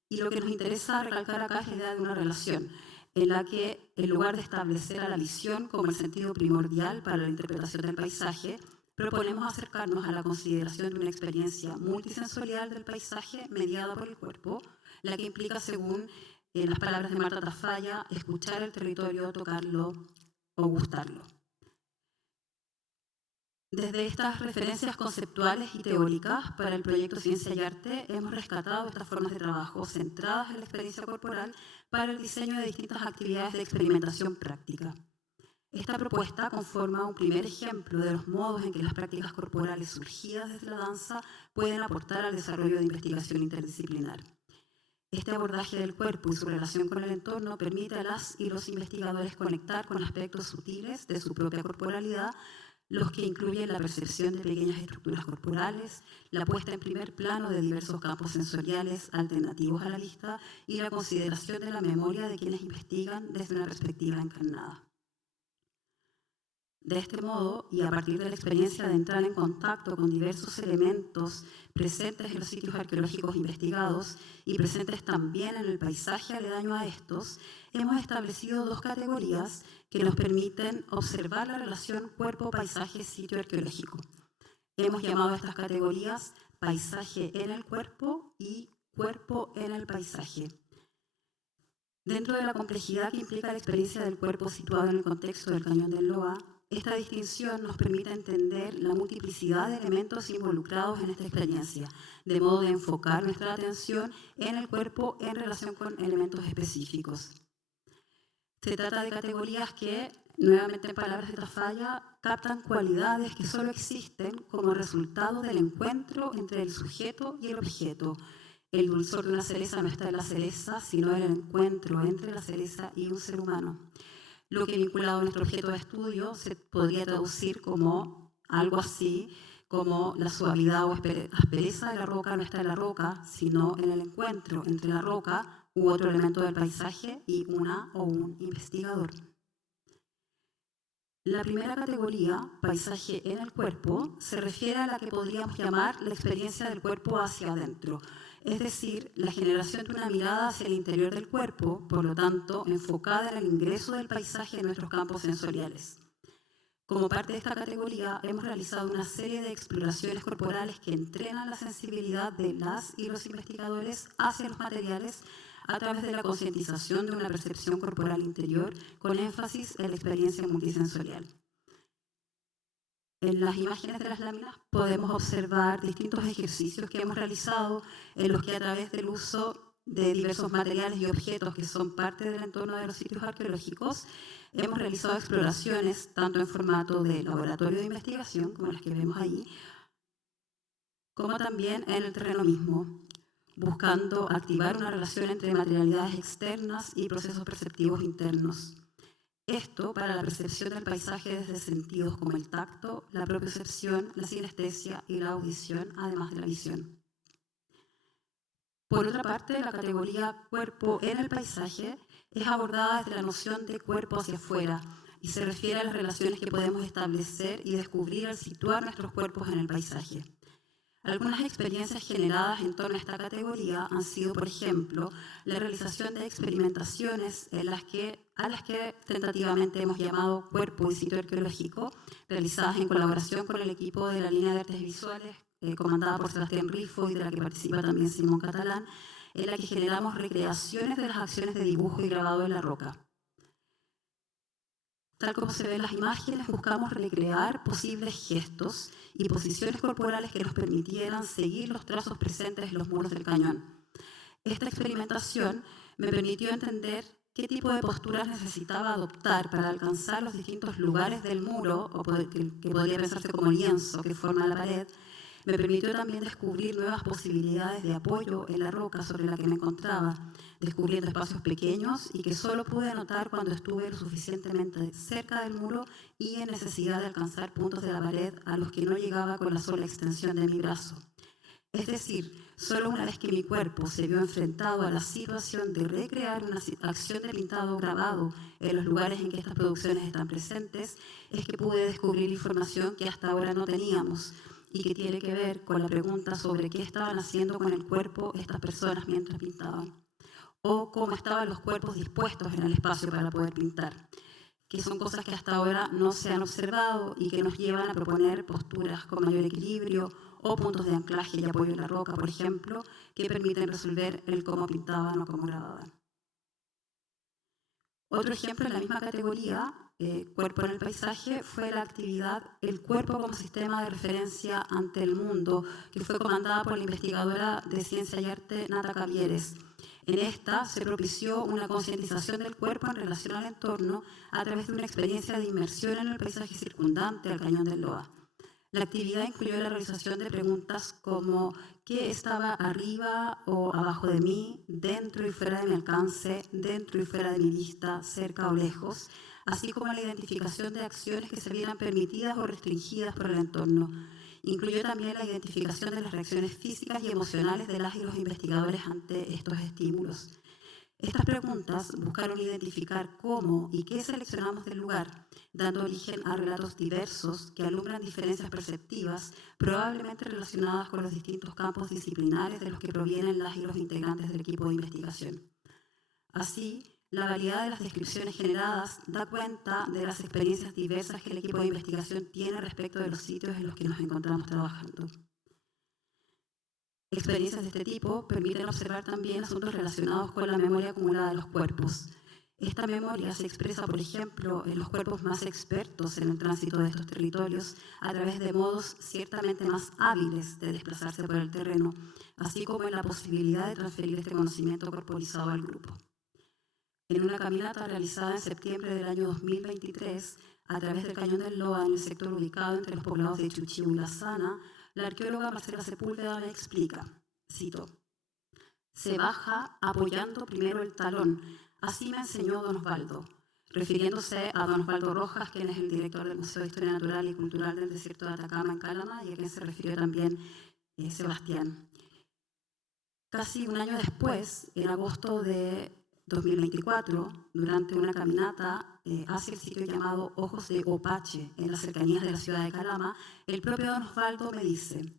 Y lo que nos interesa recalcar acá es la idea de una relación, en la que, en lugar de establecer a la visión como el sentido primordial para la interpretación del paisaje, proponemos acercarnos a la consideración de una experiencia multisensorial del paisaje mediada por el cuerpo, la que implica, según las palabras de Marta Tafalla, escuchar el territorio, tocarlo o gustarlo. Desde estas referencias conceptuales y teóricas para el proyecto Ciencia y Arte, hemos rescatado estas formas de trabajo centradas en la experiencia corporal para el diseño de distintas actividades de experimentación práctica. Esta propuesta conforma un primer ejemplo de los modos en que las prácticas corporales surgidas desde la danza pueden aportar al desarrollo de investigación interdisciplinar. Este abordaje del cuerpo y su relación con el entorno permite a las y los investigadores conectar con aspectos sutiles de su propia corporalidad, los que incluyen la percepción de pequeñas estructuras corporales, la puesta en primer plano de diversos campos sensoriales alternativos a la vista y la consideración de la memoria de quienes investigan desde una perspectiva encarnada. De este modo, y a partir de la experiencia de entrar en contacto con diversos elementos presentes en los sitios arqueológicos investigados y presentes también en el paisaje aledaño a estos, hemos establecido dos categorías que nos permiten observar la relación cuerpo-paisaje-sitio arqueológico. Hemos llamado a estas categorías paisaje en el cuerpo y cuerpo en el paisaje. Dentro de la complejidad que implica la experiencia del cuerpo situado en el contexto del Cañón del Loa, esta distinción nos permite entender la multiplicidad de elementos involucrados en esta experiencia, de modo de enfocar nuestra atención en el cuerpo en relación con elementos específicos. Se trata de categorías que, nuevamente en palabras de Tafalla, captan cualidades que solo existen como resultado del encuentro entre el sujeto y el objeto. El dulzor de una cereza no está en la cereza, sino en el encuentro entre la cereza y un ser humano. Lo que vinculado a nuestro objeto de estudio se podría traducir como algo así, como la suavidad o aspereza de la roca no está en la roca, sino en el encuentro entre la roca u otro elemento del paisaje y una o un investigador. La primera categoría, paisaje en el cuerpo, se refiere a la que podríamos llamar la experiencia del cuerpo hacia adentro, es decir, la generación de una mirada hacia el interior del cuerpo, por lo tanto, enfocada en el ingreso del paisaje en nuestros campos sensoriales. Como parte de esta categoría, hemos realizado una serie de exploraciones corporales que entrenan la sensibilidad de las y los investigadores hacia los materiales a través de la concientización de una percepción corporal interior con énfasis en la experiencia multisensorial. En las imágenes de las láminas podemos observar distintos ejercicios que hemos realizado en los que a través del uso de diversos materiales y objetos que son parte del entorno de los sitios arqueológicos, hemos realizado exploraciones tanto en formato de laboratorio de investigación, como las que vemos ahí, como también en el terreno mismo, buscando activar una relación entre materialidades externas y procesos perceptivos internos. Esto para la percepción del paisaje desde sentidos como el tacto, la propiocepción, la sinestesia y la audición, además de la visión. Por otra parte, la categoría cuerpo en el paisaje es abordada desde la noción de cuerpo hacia afuera y se refiere a las relaciones que podemos establecer y descubrir al situar nuestros cuerpos en el paisaje. Algunas experiencias generadas en torno a esta categoría han sido, por ejemplo, la realización de experimentaciones a las que tentativamente hemos llamado cuerpo y sitio arqueológico, realizadas en colaboración con el equipo de la línea de artes visuales, comandada por Sebastián Rifo y de la que participa también Simón Catalán, en la que generamos recreaciones de las acciones de dibujo y grabado en la roca. Tal como se ve en las imágenes, buscamos recrear posibles gestos y posiciones corporales que nos permitieran seguir los trazos presentes en los muros del cañón. Esta experimentación me permitió entender qué tipo de posturas necesitaba adoptar para alcanzar los distintos lugares del muro, o que podría pensarse como lienzo que forma la pared. Me permitió también descubrir nuevas posibilidades de apoyo en la roca sobre la que me encontraba, descubriendo espacios pequeños y que solo pude notar cuando estuve lo suficientemente cerca del muro y en necesidad de alcanzar puntos de la pared a los que no llegaba con la sola extensión de mi brazo. Es decir, solo una vez que mi cuerpo se vio enfrentado a la situación de recrear una acción de pintado grabado en los lugares en que estas producciones están presentes, es que pude descubrir información que hasta ahora no teníamos, y que tiene que ver con la pregunta sobre qué estaban haciendo con el cuerpo estas personas mientras pintaban, o cómo estaban los cuerpos dispuestos en el espacio para poder pintar, que son cosas que hasta ahora no se han observado y que nos llevan a proponer posturas con mayor equilibrio o puntos de anclaje y apoyo en la roca, por ejemplo, que permiten resolver el cómo pintaban o cómo grababan. Otro ejemplo en la misma categoría, cuerpo en el paisaje, fue la actividad El cuerpo como sistema de referencia ante el mundo, que fue comandada por la investigadora de Ciencia y Arte Nata Cavieres. En esta se propició una concientización del cuerpo en relación al entorno a través de una experiencia de inmersión en el paisaje circundante al Cañón del Loa. La actividad incluyó la realización de preguntas como ¿qué estaba arriba o abajo de mí, dentro y fuera de mi alcance, dentro y fuera de mi vista, cerca o lejos?, así como la identificación de acciones que se vieran permitidas o restringidas por el entorno. Incluyó también la identificación de las reacciones físicas y emocionales de las y los investigadores ante estos estímulos. Estas preguntas buscaron identificar cómo y qué seleccionamos del lugar, dando origen a relatos diversos que alumbran diferencias perceptivas, probablemente relacionadas con los distintos campos disciplinares de los que provienen las y los integrantes del equipo de investigación. Así, La variedad de las descripciones generadas da cuenta de las experiencias diversas que el equipo de investigación tiene respecto de los sitios en los que nos encontramos trabajando. Experiencias de este tipo permiten observar también asuntos relacionados con la memoria acumulada de los cuerpos. Esta memoria se expresa, por ejemplo, en los cuerpos más expertos en el tránsito de estos territorios a través de modos ciertamente más hábiles de desplazarse por el terreno, así como en la posibilidad de transferir este conocimiento corporizado al grupo. En una caminata realizada en septiembre del año 2023, a través del Cañón del Loa en el sector ubicado entre los poblados de Chuchiú y La Sana, la arqueóloga Marcela Sepúlveda me explica, cito, «Se baja apoyando primero el talón, así me enseñó don Osvaldo», refiriéndose a don Osvaldo Rojas, quien es el director del Museo de Historia Natural y Cultural del Desierto de Atacama en Calama, y a quien se refirió también Sebastián. Casi un año después, en agosto de 2024, durante una caminata hacia el sitio llamado Ojos de Opache, en las cercanías de la ciudad de Calama, el propio don Osvaldo me dice,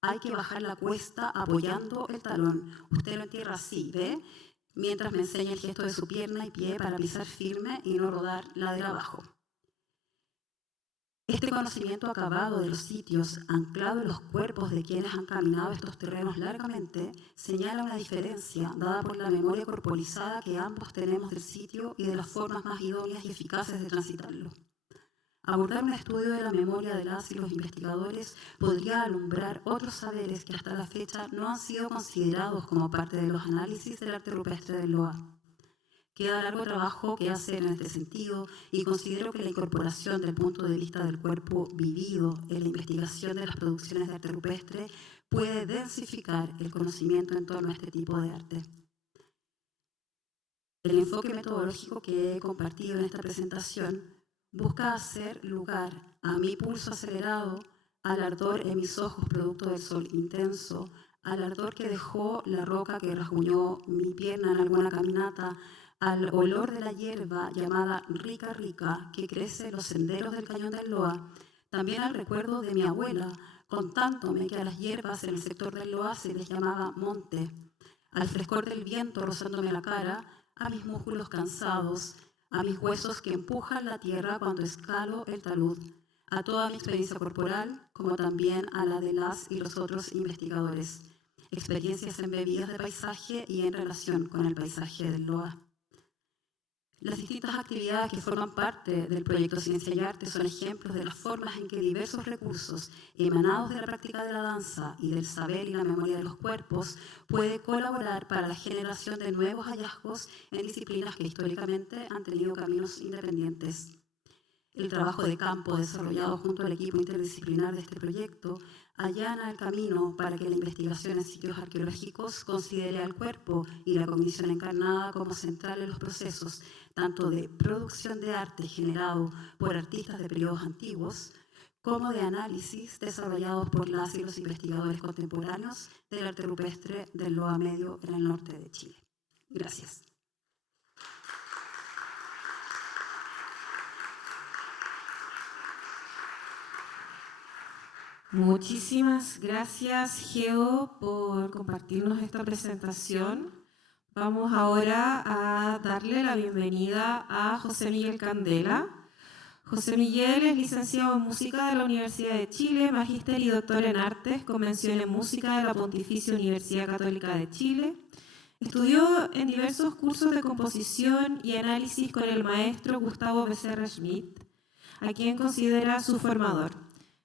«Hay que bajar la cuesta apoyando el talón. Usted lo entierra así, ¿ve?», mientras me enseña el gesto de su pierna y pie para pisar firme y no rodar ladera abajo. Este conocimiento acabado de los sitios, anclado en los cuerpos de quienes han caminado estos terrenos largamente, señala una diferencia dada por la memoria corporizada que ambos tenemos del sitio y de las formas más idóneas y eficaces de transitarlo. Abordar un estudio de la memoria de las y los investigadores podría alumbrar otros saberes que hasta la fecha no han sido considerados como parte de los análisis del arte rupestre del Loa. Queda largo trabajo que hacer en este sentido y considero que la incorporación del punto de vista del cuerpo vivido en la investigación de las producciones de arte rupestre puede densificar el conocimiento en torno a este tipo de arte. El enfoque metodológico que he compartido en esta presentación busca hacer lugar a mi pulso acelerado, al ardor en mis ojos producto del sol intenso, al ardor que dejó la roca que rasguñó mi pierna en alguna caminata, al olor de la hierba llamada rica rica que crece en los senderos del Cañón del Loa, también al recuerdo de mi abuela, contándome que a las hierbas en el sector del Loa se les llamaba monte, al frescor del viento rozándome la cara, a mis músculos cansados, a mis huesos que empujan la tierra cuando escalo el talud, a toda mi experiencia corporal, como también a la de las y los otros investigadores, experiencias embebidas de paisaje y en relación con el paisaje del Loa. Las distintas actividades que forman parte del proyecto Ciencia y Arte son ejemplos de las formas en que diversos recursos emanados de la práctica de la danza y del saber y la memoria de los cuerpos puede colaborar para la generación de nuevos hallazgos en disciplinas que históricamente han tenido caminos independientes. El trabajo de campo desarrollado junto al equipo interdisciplinar de este proyecto allana el camino para que la investigación en sitios arqueológicos considere al cuerpo y la cognición encarnada como central en los procesos tanto de producción de arte generado por artistas de periodos antiguos, como de análisis desarrollados por las y los investigadores contemporáneos del arte rupestre del Loa Medio en el norte de Chile. Gracias. Muchísimas gracias, Geo, por compartirnos esta presentación. Vamos ahora a darle la bienvenida a José Miguel Candela. José Miguel es licenciado en Música de la Universidad de Chile, magíster y doctor en Artes, con mención en Música de la Pontificia Universidad Católica de Chile. Estudió en diversos cursos de composición y análisis con el maestro Gustavo Becerra Schmidt, a quien considera su formador.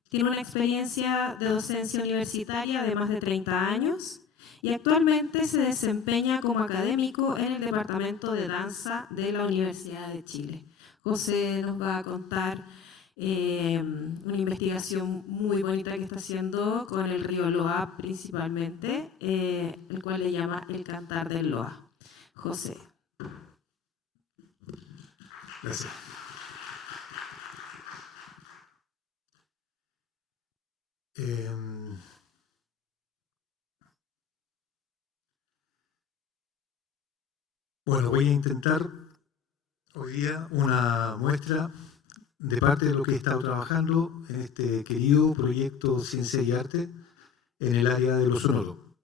Tiene una experiencia de docencia universitaria de más de 30 años y actualmente se desempeña como académico en el Departamento de Danza de la Universidad de Chile. José nos va a contar una investigación muy bonita que está haciendo con el río Loa principalmente, el cual le llama El Cantar del Loa. José. Gracias. Bueno, voy a intentar hoy día una muestra de parte de lo que he estado trabajando en este querido proyecto Ciencia y Arte en el área de lo sonoro.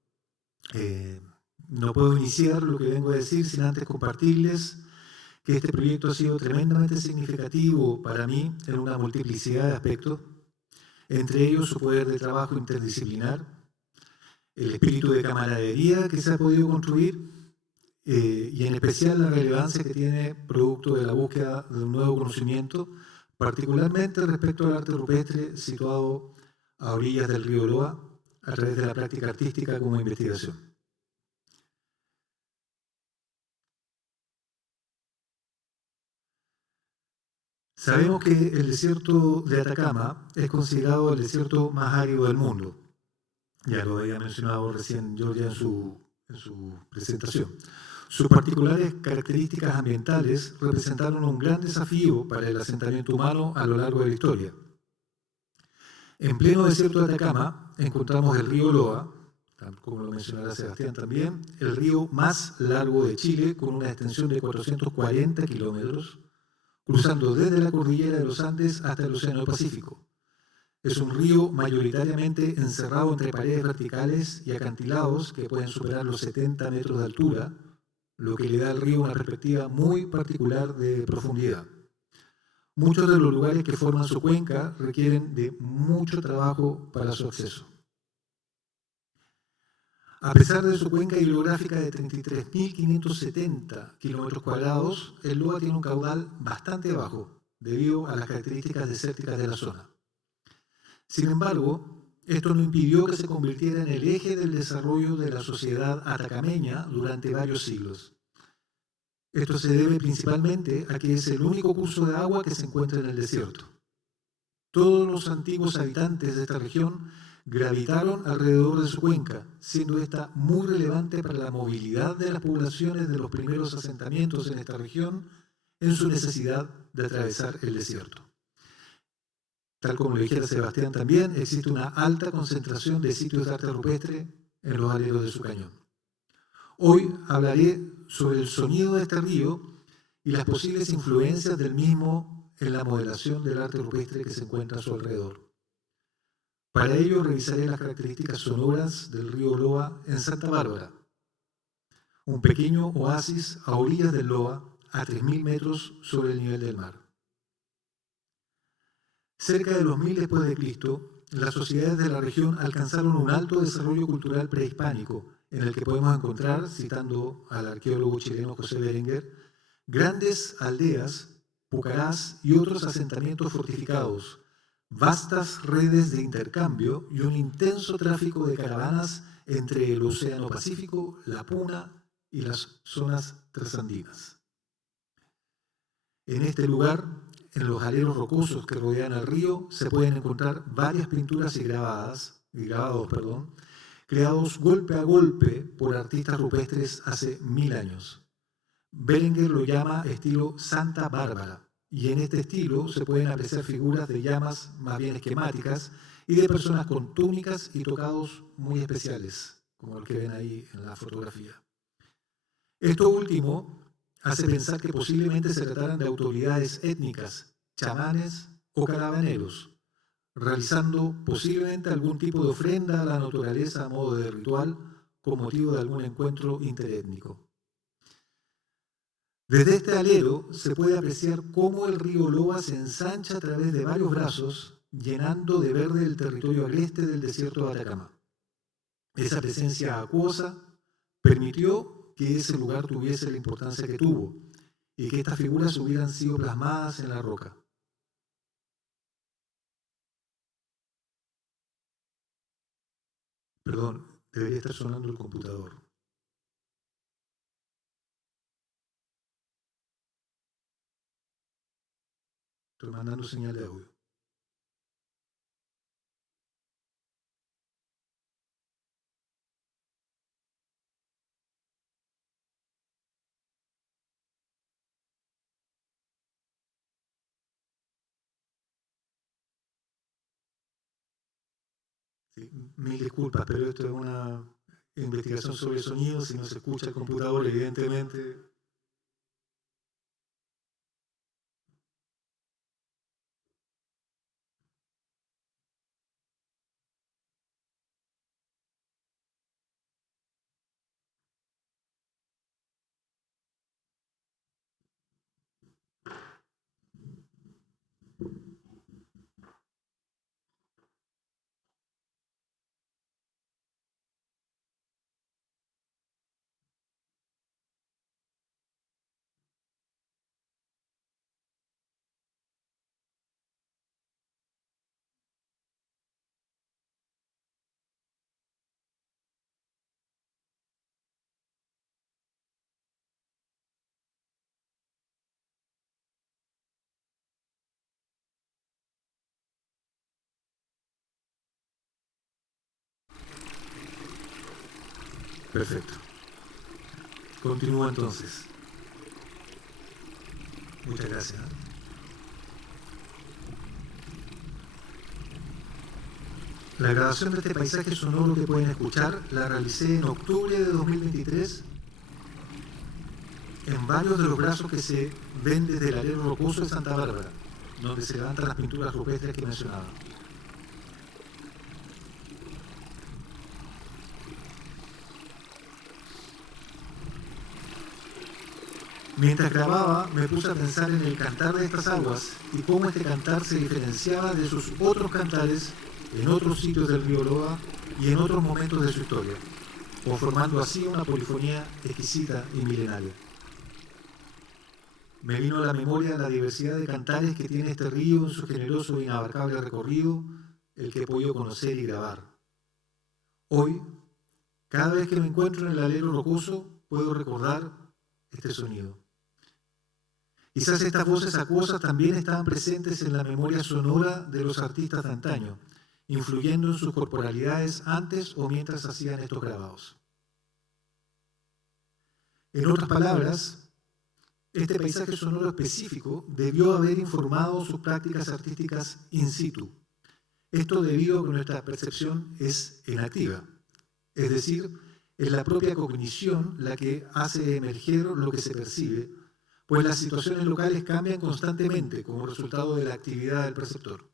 No puedo iniciar lo que vengo a decir sin antes compartirles que este proyecto ha sido tremendamente significativo para mí en una multiplicidad de aspectos, entre ellos su poder de trabajo interdisciplinar, el espíritu de camaradería que se ha podido construir y en especial la relevancia que tiene producto de la búsqueda de un nuevo conocimiento, particularmente respecto al arte rupestre situado a orillas del río Loa, a través de la práctica artística como investigación. Sabemos que el desierto de Atacama es considerado el desierto más árido del mundo. Ya lo había mencionado recién Georgia en su presentación. Sus particulares características ambientales representaron un gran desafío para el asentamiento humano a lo largo de la historia. En pleno desierto de Atacama encontramos el río Loa, como lo mencionará Sebastián también, el río más largo de Chile, con una extensión de 440 kilómetros, cruzando desde la cordillera de los Andes hasta el Océano Pacífico. Es un río mayoritariamente encerrado entre paredes verticales y acantilados que pueden superar los 70 metros de altura, lo que le da al río una perspectiva muy particular de profundidad. Muchos de los lugares que forman su cuenca requieren de mucho trabajo para su acceso. A pesar de su cuenca hidrográfica de 33.570 kilómetros cuadrados, el Loa tiene un caudal bastante bajo, debido a las características desérticas de la zona. Sin embargo, esto no impidió que se convirtiera en el eje del desarrollo de la sociedad atacameña durante varios siglos. Esto se debe principalmente a que es el único curso de agua que se encuentra en el desierto. Todos los antiguos habitantes de esta región gravitaron alrededor de su cuenca, siendo esta muy relevante para la movilidad de las poblaciones de los primeros asentamientos en esta región en su necesidad de atravesar el desierto. Tal como le dijera Sebastián también, existe una alta concentración de sitios de arte rupestre en los aleros de su cañón. Hoy hablaré sobre el sonido de este río y las posibles influencias del mismo en la modelación del arte rupestre que se encuentra a su alrededor. Para ello revisaré las características sonoras del río Loa en Santa Bárbara, un pequeño oasis a orillas del Loa a 3.000 metros sobre el nivel del mar. Cerca de los 1000 después de Cristo, las sociedades de la región alcanzaron un alto desarrollo cultural prehispánico, en el que podemos encontrar, citando al arqueólogo chileno José Berenguer, grandes aldeas, pucarás y otros asentamientos fortificados, vastas redes de intercambio y un intenso tráfico de caravanas entre el Océano Pacífico, la Puna y las zonas trasandinas. En este lugar, en los aleros rocosos que rodean el río, se pueden encontrar varias pinturas y grabados, creados golpe a golpe por artistas rupestres hace 1000 años. Berenguer lo llama estilo Santa Bárbara, y en este estilo se pueden apreciar figuras de llamas más bien esquemáticas y de personas con túnicas y tocados muy especiales, como el que ven ahí en la fotografía. Esto último hace pensar que posiblemente se trataran de autoridades étnicas, chamanes o caravaneros, realizando posiblemente algún tipo de ofrenda a la naturaleza a modo de ritual con motivo de algún encuentro interétnico. Desde este alero se puede apreciar cómo el río Loa se ensancha a través de varios brazos, llenando de verde el territorio agreste del desierto de Atacama. Esa presencia acuosa permitió que ese lugar tuviese la importancia que tuvo y que estas figuras hubieran sido plasmadas en la roca. Perdón, debería estar sonando el computador. Estoy mandando señal de audio. Sí, mil disculpas, pero esto es una investigación sobre sonido. Si no se escucha el computador, evidentemente. Perfecto. Continúo entonces. Muchas gracias. La grabación de este paisaje sonoro que pueden escuchar la realicé en octubre de 2023 en varios de los brazos que se ven desde el alero rocoso de Santa Bárbara, donde se levantan las pinturas rupestres que mencionaba. Mientras grababa, me puse a pensar en el cantar de estas aguas y cómo este cantar se diferenciaba de sus otros cantares en otros sitios del río Loa y en otros momentos de su historia, conformando así una polifonía exquisita y milenaria. Me vino a la memoria la diversidad de cantares que tiene este río en su generoso e inabarcable recorrido, el que he podido conocer y grabar. Hoy, cada vez que me encuentro en el alero rocoso, puedo recordar este sonido. Quizás estas voces acuosas también estaban presentes en la memoria sonora de los artistas de antaño, influyendo en sus corporalidades antes o mientras hacían estos grabados. En otras palabras, este paisaje sonoro específico debió haber informado sus prácticas artísticas in situ. Esto debido a que nuestra percepción es inactiva, es decir, es la propia cognición la que hace emerger lo que se percibe, pues las situaciones locales cambian constantemente como resultado de la actividad del perceptor.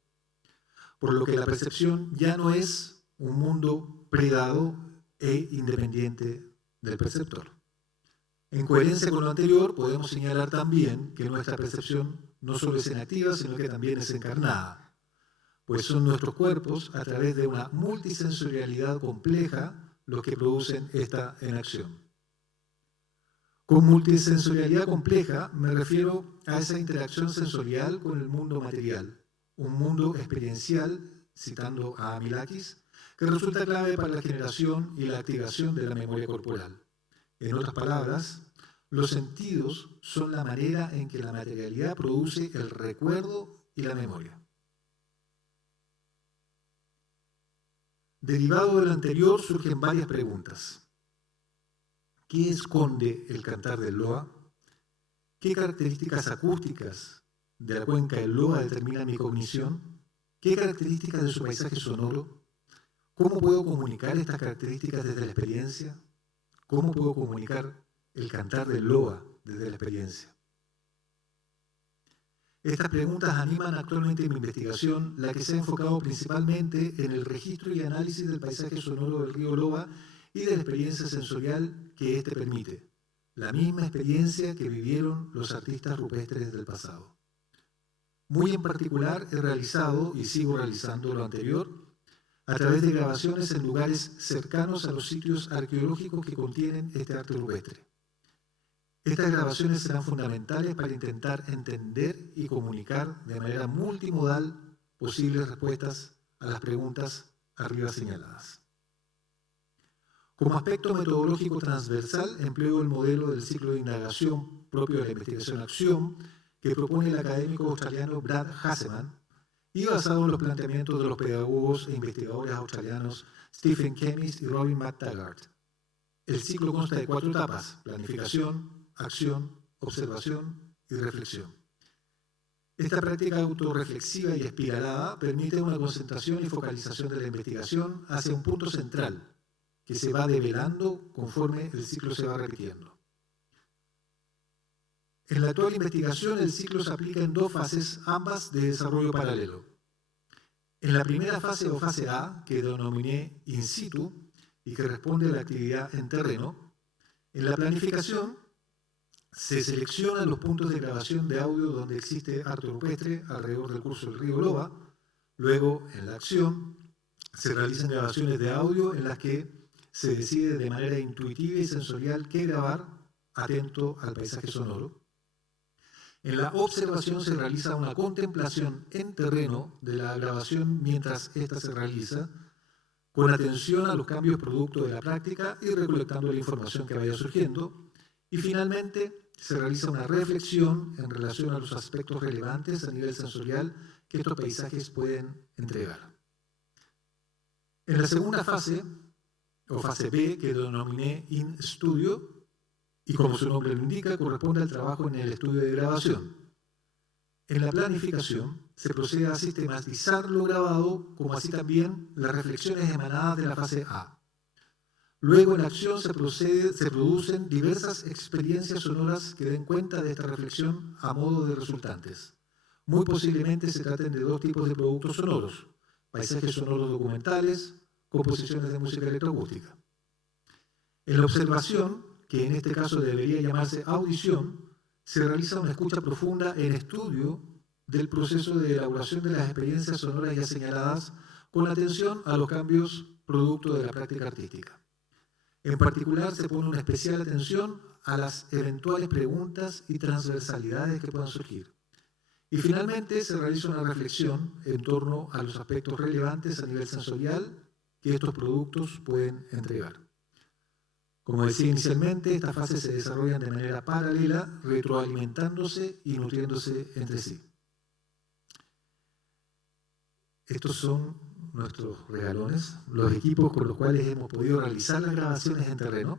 Por lo que la percepción ya no es un mundo predado e independiente del perceptor. En coherencia con lo anterior, podemos señalar también que nuestra percepción no solo es inactiva, sino que también es encarnada, pues son nuestros cuerpos, a través de una multisensorialidad compleja, los que producen esta enacción. Con multisensorialidad compleja me refiero a esa interacción sensorial con el mundo material, un mundo experiencial, citando a Amilakis, que resulta clave para la generación y la activación de la memoria corporal. En otras palabras, los sentidos son la manera en que la materialidad produce el recuerdo y la memoria. Derivado de lo anterior surgen varias preguntas. ¿Qué esconde el cantar del Loa? ¿Qué características acústicas de la cuenca del Loa determinan mi cognición? ¿Qué características de su paisaje sonoro? ¿Cómo puedo comunicar estas características desde la experiencia? ¿Cómo puedo comunicar el cantar del Loa desde la experiencia? Estas preguntas animan actualmente mi investigación, la que se ha enfocado principalmente en el registro y análisis del paisaje sonoro del río Loa y de la experiencia sensorial que éste permite, la misma experiencia que vivieron los artistas rupestres del pasado. Muy en particular he realizado, y sigo realizando lo anterior, a través de grabaciones en lugares cercanos a los sitios arqueológicos que contienen este arte rupestre. Estas grabaciones serán fundamentales para intentar entender y comunicar de manera multimodal posibles respuestas a las preguntas arriba señaladas. Como aspecto metodológico transversal, empleo el modelo del ciclo de indagación propio de la investigación-acción que propone el académico australiano Brad Hasseman y basado en los planteamientos de los pedagogos e investigadores australianos Stephen Kemmis y Robin McTaggart. El ciclo consta de 4 etapas: planificación, acción, observación y reflexión. Esta práctica autorreflexiva y espiralada permite una concentración y focalización de la investigación hacia un punto central, que se va develando conforme el ciclo se va repitiendo. En la actual investigación, el ciclo se aplica en 2 fases, ambas de desarrollo paralelo. En la primera fase o fase A, que denominé in situ y que responde a la actividad en terreno, en la planificación se seleccionan los puntos de grabación de audio donde existe arte rupestre alrededor del curso del río Loa. Luego, en la acción, se realizan grabaciones de audio en las que se decide de manera intuitiva y sensorial qué grabar, atento al paisaje sonoro. En la observación se realiza una contemplación en terreno de la grabación mientras ésta se realiza, con atención a los cambios producto de la práctica y recolectando la información que vaya surgiendo. Y finalmente se realiza una reflexión en relación a los aspectos relevantes a nivel sensorial que estos paisajes pueden entregar. En la segunda fase, o fase B, que denominé In Studio, y como su nombre lo indica, corresponde al trabajo en el estudio de grabación. En la planificación se procede a sistematizar lo grabado, como así también las reflexiones emanadas de la fase A. Luego, en la acción se producen diversas experiencias sonoras que den cuenta de esta reflexión a modo de resultantes. Muy posiblemente se traten de dos tipos de productos sonoros: paisajes sonoros documentales, composiciones de música electroacústica. En la observación, que en este caso debería llamarse audición, se realiza una escucha profunda en estudio del proceso de elaboración de las experiencias sonoras ya señaladas, con atención a los cambios producto de la práctica artística. En particular, se pone una especial atención a las eventuales preguntas y transversalidades que puedan surgir. Y finalmente se realiza una reflexión en torno a los aspectos relevantes a nivel sensorial que estos productos pueden entregar. Como decía inicialmente, estas fases se desarrollan de manera paralela, retroalimentándose y nutriéndose entre sí. Estos son nuestros regalones, los equipos con los cuales hemos podido realizar las grabaciones en terreno.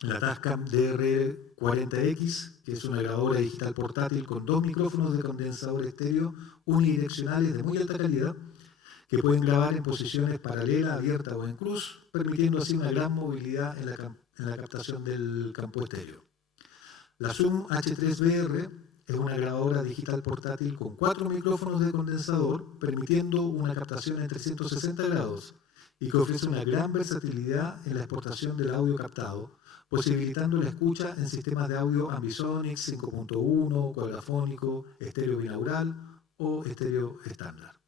La Tascam DR40X, que es una grabadora digital portátil con 2 micrófonos de condensador estéreo unidireccionales de muy alta calidad, que pueden grabar en posiciones paralela, abierta o en cruz, permitiendo así una gran movilidad en la captación del campo estéreo. La Zoom H3VR es una grabadora digital portátil con 4 micrófonos de condensador, permitiendo una captación en 360 grados y que ofrece una gran versatilidad en la exportación del audio captado, posibilitando la escucha en sistemas de audio Ambisonic 5.1, cuadrafónico, estéreo binaural o estéreo estándar.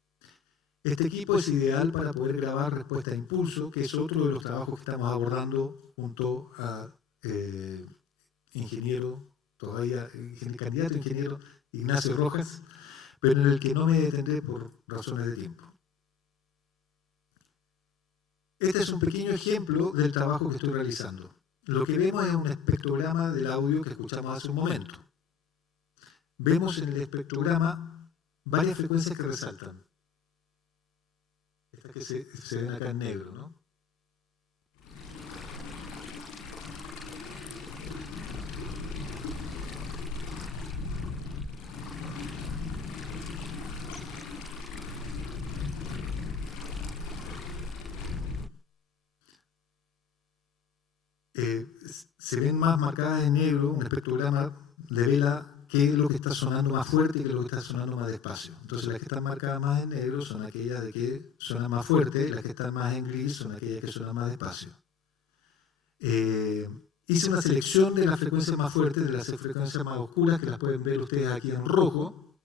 Este equipo es ideal para poder grabar respuesta a impulso, que es otro de los trabajos que estamos abordando junto a candidato ingeniero Ignacio Rojas, pero en el que no me detendré por razones de tiempo. Este es un pequeño ejemplo del trabajo que estoy realizando. Lo que vemos es un espectrograma del audio que escuchamos hace un momento. Vemos en el espectrograma varias frecuencias que resaltan. Estas que se ven acá en negro, ¿no? Se ven más marcadas en negro. Un espectrograma revela qué es lo que está sonando más fuerte y qué es lo que está sonando más despacio. Entonces, las que están marcadas más en negro son aquellas de que suenan más fuerte, y las que están más en gris son aquellas que suenan más despacio. Hice una selección de las frecuencias más fuertes, de las frecuencias más oscuras, que las pueden ver ustedes aquí en rojo,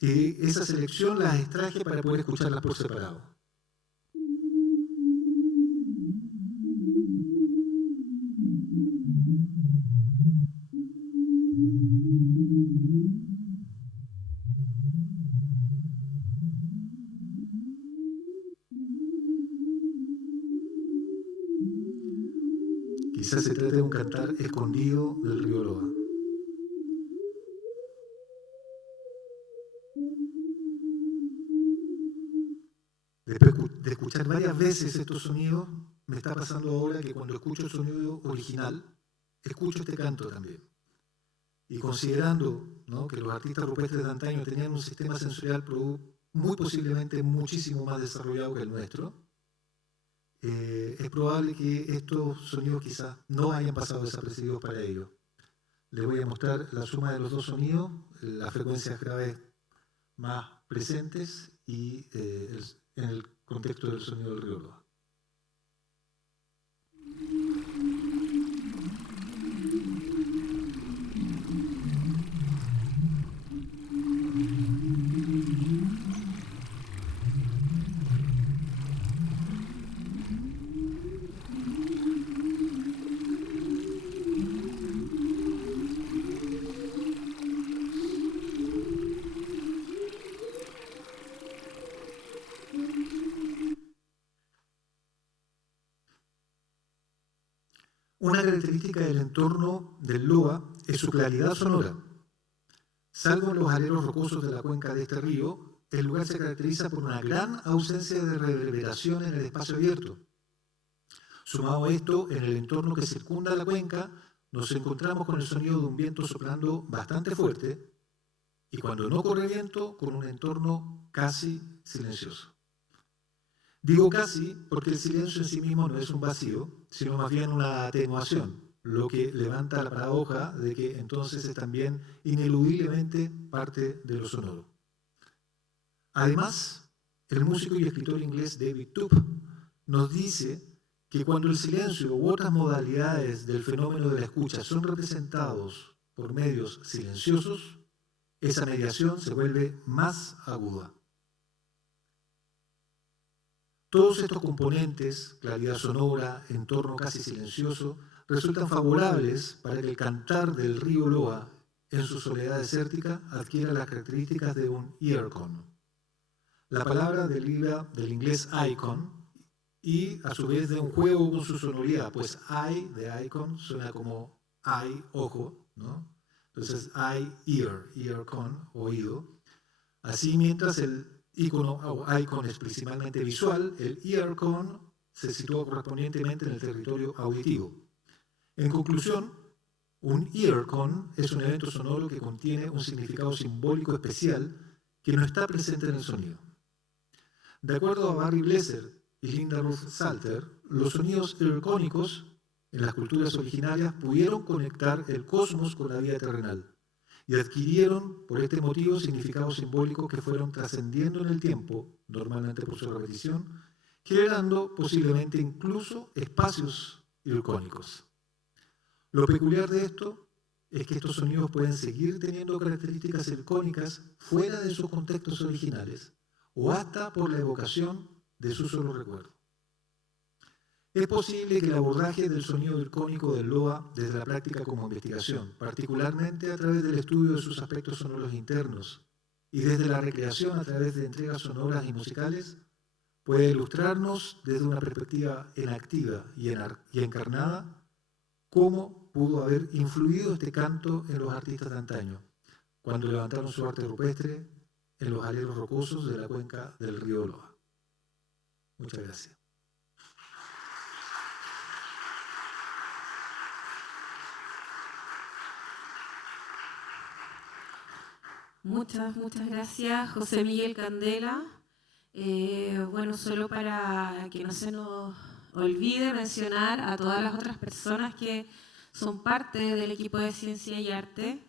y esa selección las extraje para poder escucharlas por separado. Quizás se trate de un cantar escondido del río Loa. Después de escuchar varias veces estos sonidos, me está pasando ahora que cuando escucho el sonido original, escucho este canto también. Y considerando, ¿no?, que los artistas rupestres de antaño tenían un sistema sensorial muy posiblemente muchísimo más desarrollado que el nuestro, es probable que estos sonidos quizás no hayan pasado desapercibidos para ellos. Les voy a mostrar la suma de los dos sonidos, las frecuencias graves más presentes y en el contexto del sonido del río Loa. Una característica del entorno del Loa es su claridad sonora. Salvo en los aleros rocosos de la cuenca de este río, el lugar se caracteriza por una gran ausencia de reverberación en el espacio abierto. Sumado a esto, en el entorno que circunda la cuenca, nos encontramos con el sonido de un viento soplando bastante fuerte y cuando no corre viento, con un entorno casi silencioso. Digo casi porque el silencio en sí mismo no es un vacío, sino más bien una atenuación, lo que levanta la paradoja de que entonces es también ineludiblemente parte de lo sonoro. Además, el músico y escritor inglés David Tup nos dice que cuando el silencio u otras modalidades del fenómeno de la escucha son representados por medios silenciosos, esa mediación se vuelve más aguda. Todos estos componentes, claridad sonora, entorno casi silencioso, resultan favorables para que el cantar del río Loa en su soledad desértica adquiera las características de un earcon. La palabra deriva del inglés icon y a su vez de un juego con su sonoridad, pues eye de icon suena como eye, ojo, ¿no? Entonces eye, earcon, oído. Así mientras el icono o icon es principalmente visual, el earcon se sitúa correspondientemente en el territorio auditivo. En conclusión, un earcon es un evento sonoro que contiene un significado simbólico especial que no está presente en el sonido. De acuerdo a Barry Blesser y Linda Ruth Salter, los sonidos earcónicos en las culturas originarias pudieron conectar el cosmos con la vida terrenal y adquirieron por este motivo significados simbólicos que fueron trascendiendo en el tiempo, normalmente por su repetición, generando posiblemente incluso espacios earcónicos. Lo peculiar de esto es que estos sonidos pueden seguir teniendo características earcónicas fuera de sus contextos originales o hasta por la evocación de su solo recuerdo. Es posible que el abordaje del sonido earcónico del Loa desde la práctica como investigación, particularmente a través del estudio de sus aspectos sonoros internos y desde la recreación a través de entregas sonoras y musicales, puede ilustrarnos desde una perspectiva enactiva y encarnada cómo pudo haber influido este canto en los artistas de antaño, cuando levantaron su arte rupestre en los aleros rocosos de la cuenca del río Loa. Muchas gracias. Muchas gracias, José Miguel Candela. Bueno, solo para que no se nos olvide mencionar a todas las otras personas que son parte del equipo de Ciencia y Arte.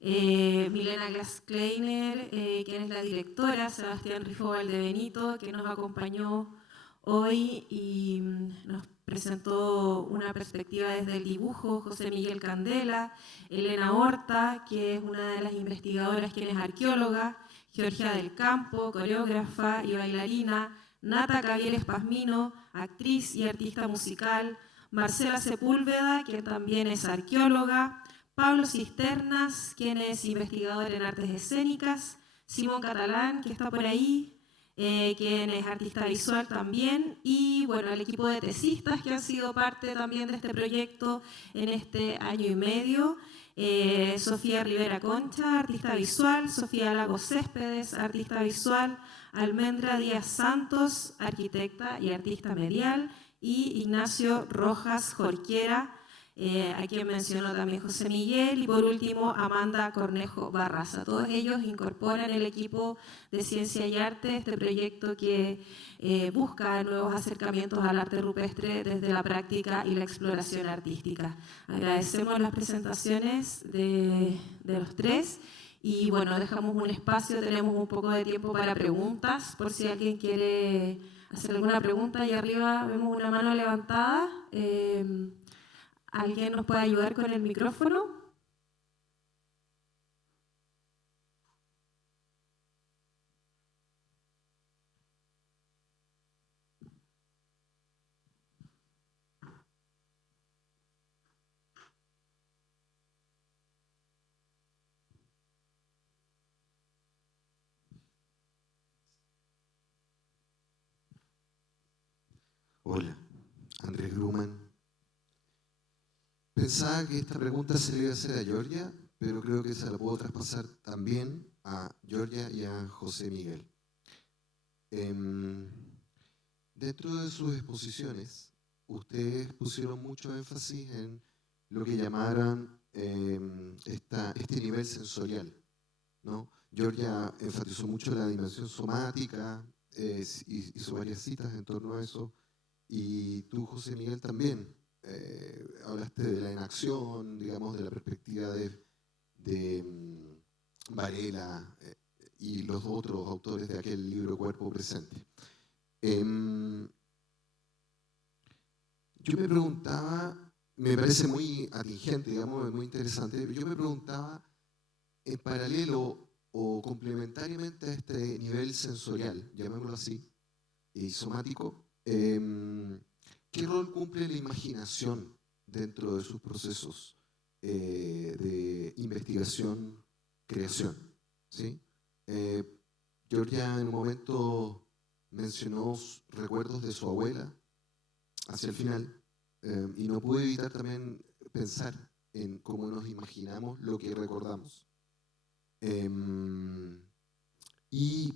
Milena Glass-Kleiner, quien es la directora, Sebastián Rifo Valdebenito, que nos acompañó hoy y nos presentó una perspectiva desde el dibujo, José Miguel Candela, Elena Horta, que es una de las investigadoras, quien es arqueóloga, Georgia del Campo, coreógrafa y bailarina, Nata Cavieres Pazmino, actriz y artista musical, Marcela Sepúlveda, quien también es arqueóloga, Pablo Cisternas, quien es investigador en artes escénicas, Simón Catalán, que está por ahí, quien es artista visual también, y bueno, el equipo de tesistas que han sido parte también de este proyecto en este año y medio, Sofía Rivera Concha, artista visual, Sofía Lagos Céspedes, artista visual, Almendra Díaz Santos, arquitecta y artista medial, y Ignacio Rojas Jorquera, a quien mencionó también José Miguel, y por último Amanda Cornejo Barraza. Todos ellos incorporan el equipo de Ciencia y Arte, este proyecto que busca nuevos acercamientos al arte rupestre desde la práctica y la exploración artística. Agradecemos las presentaciones de los tres y bueno, dejamos un espacio, tenemos un poco de tiempo para preguntas, por si alguien quiere hacer alguna pregunta. Allá arriba vemos una mano levantada. ¿Alguien nos puede ayudar con el micrófono? Hola, Andrés Gruman. Pensaba que esta pregunta se le iba a hacer a Georgia, pero creo que se la puedo traspasar también a Georgia y a José Miguel. Dentro de sus exposiciones ustedes pusieron mucho énfasis en lo que llamaran este nivel sensorial, ¿no? Georgia enfatizó mucho la dimensión somática, hizo varias citas en torno a eso, y tú, José Miguel, también hablaste de la inacción, digamos, de la perspectiva de Varela y los otros autores de aquel libro Cuerpo Presente. Yo me preguntaba, me parece muy atingente, digamos, muy interesante, pero yo me preguntaba, en paralelo o complementariamente a este nivel sensorial, llamémoslo así, y somático, ¿qué rol cumple la imaginación dentro de sus procesos de investigación, creación? ¿Sí? Georgia en un momento mencionó recuerdos de su abuela hacia el final, y no pude evitar también pensar en cómo nos imaginamos lo que recordamos. Y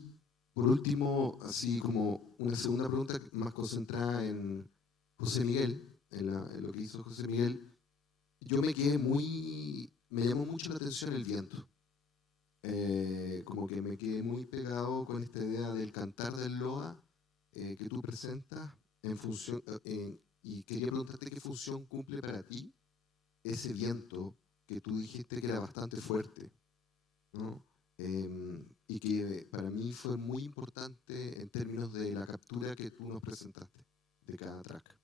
por último, así como una segunda pregunta más concentrada en José Miguel, en lo que hizo José Miguel, yo me llamó mucho la atención el viento. Como que me quedé muy pegado con esta idea del cantar del Loa que tú presentas en función, y quería preguntarte qué función cumple para ti ese viento que tú dijiste que era bastante fuerte, ¿no? Y que para mí fue muy importante en términos de la captura que tú nos presentaste de cada track.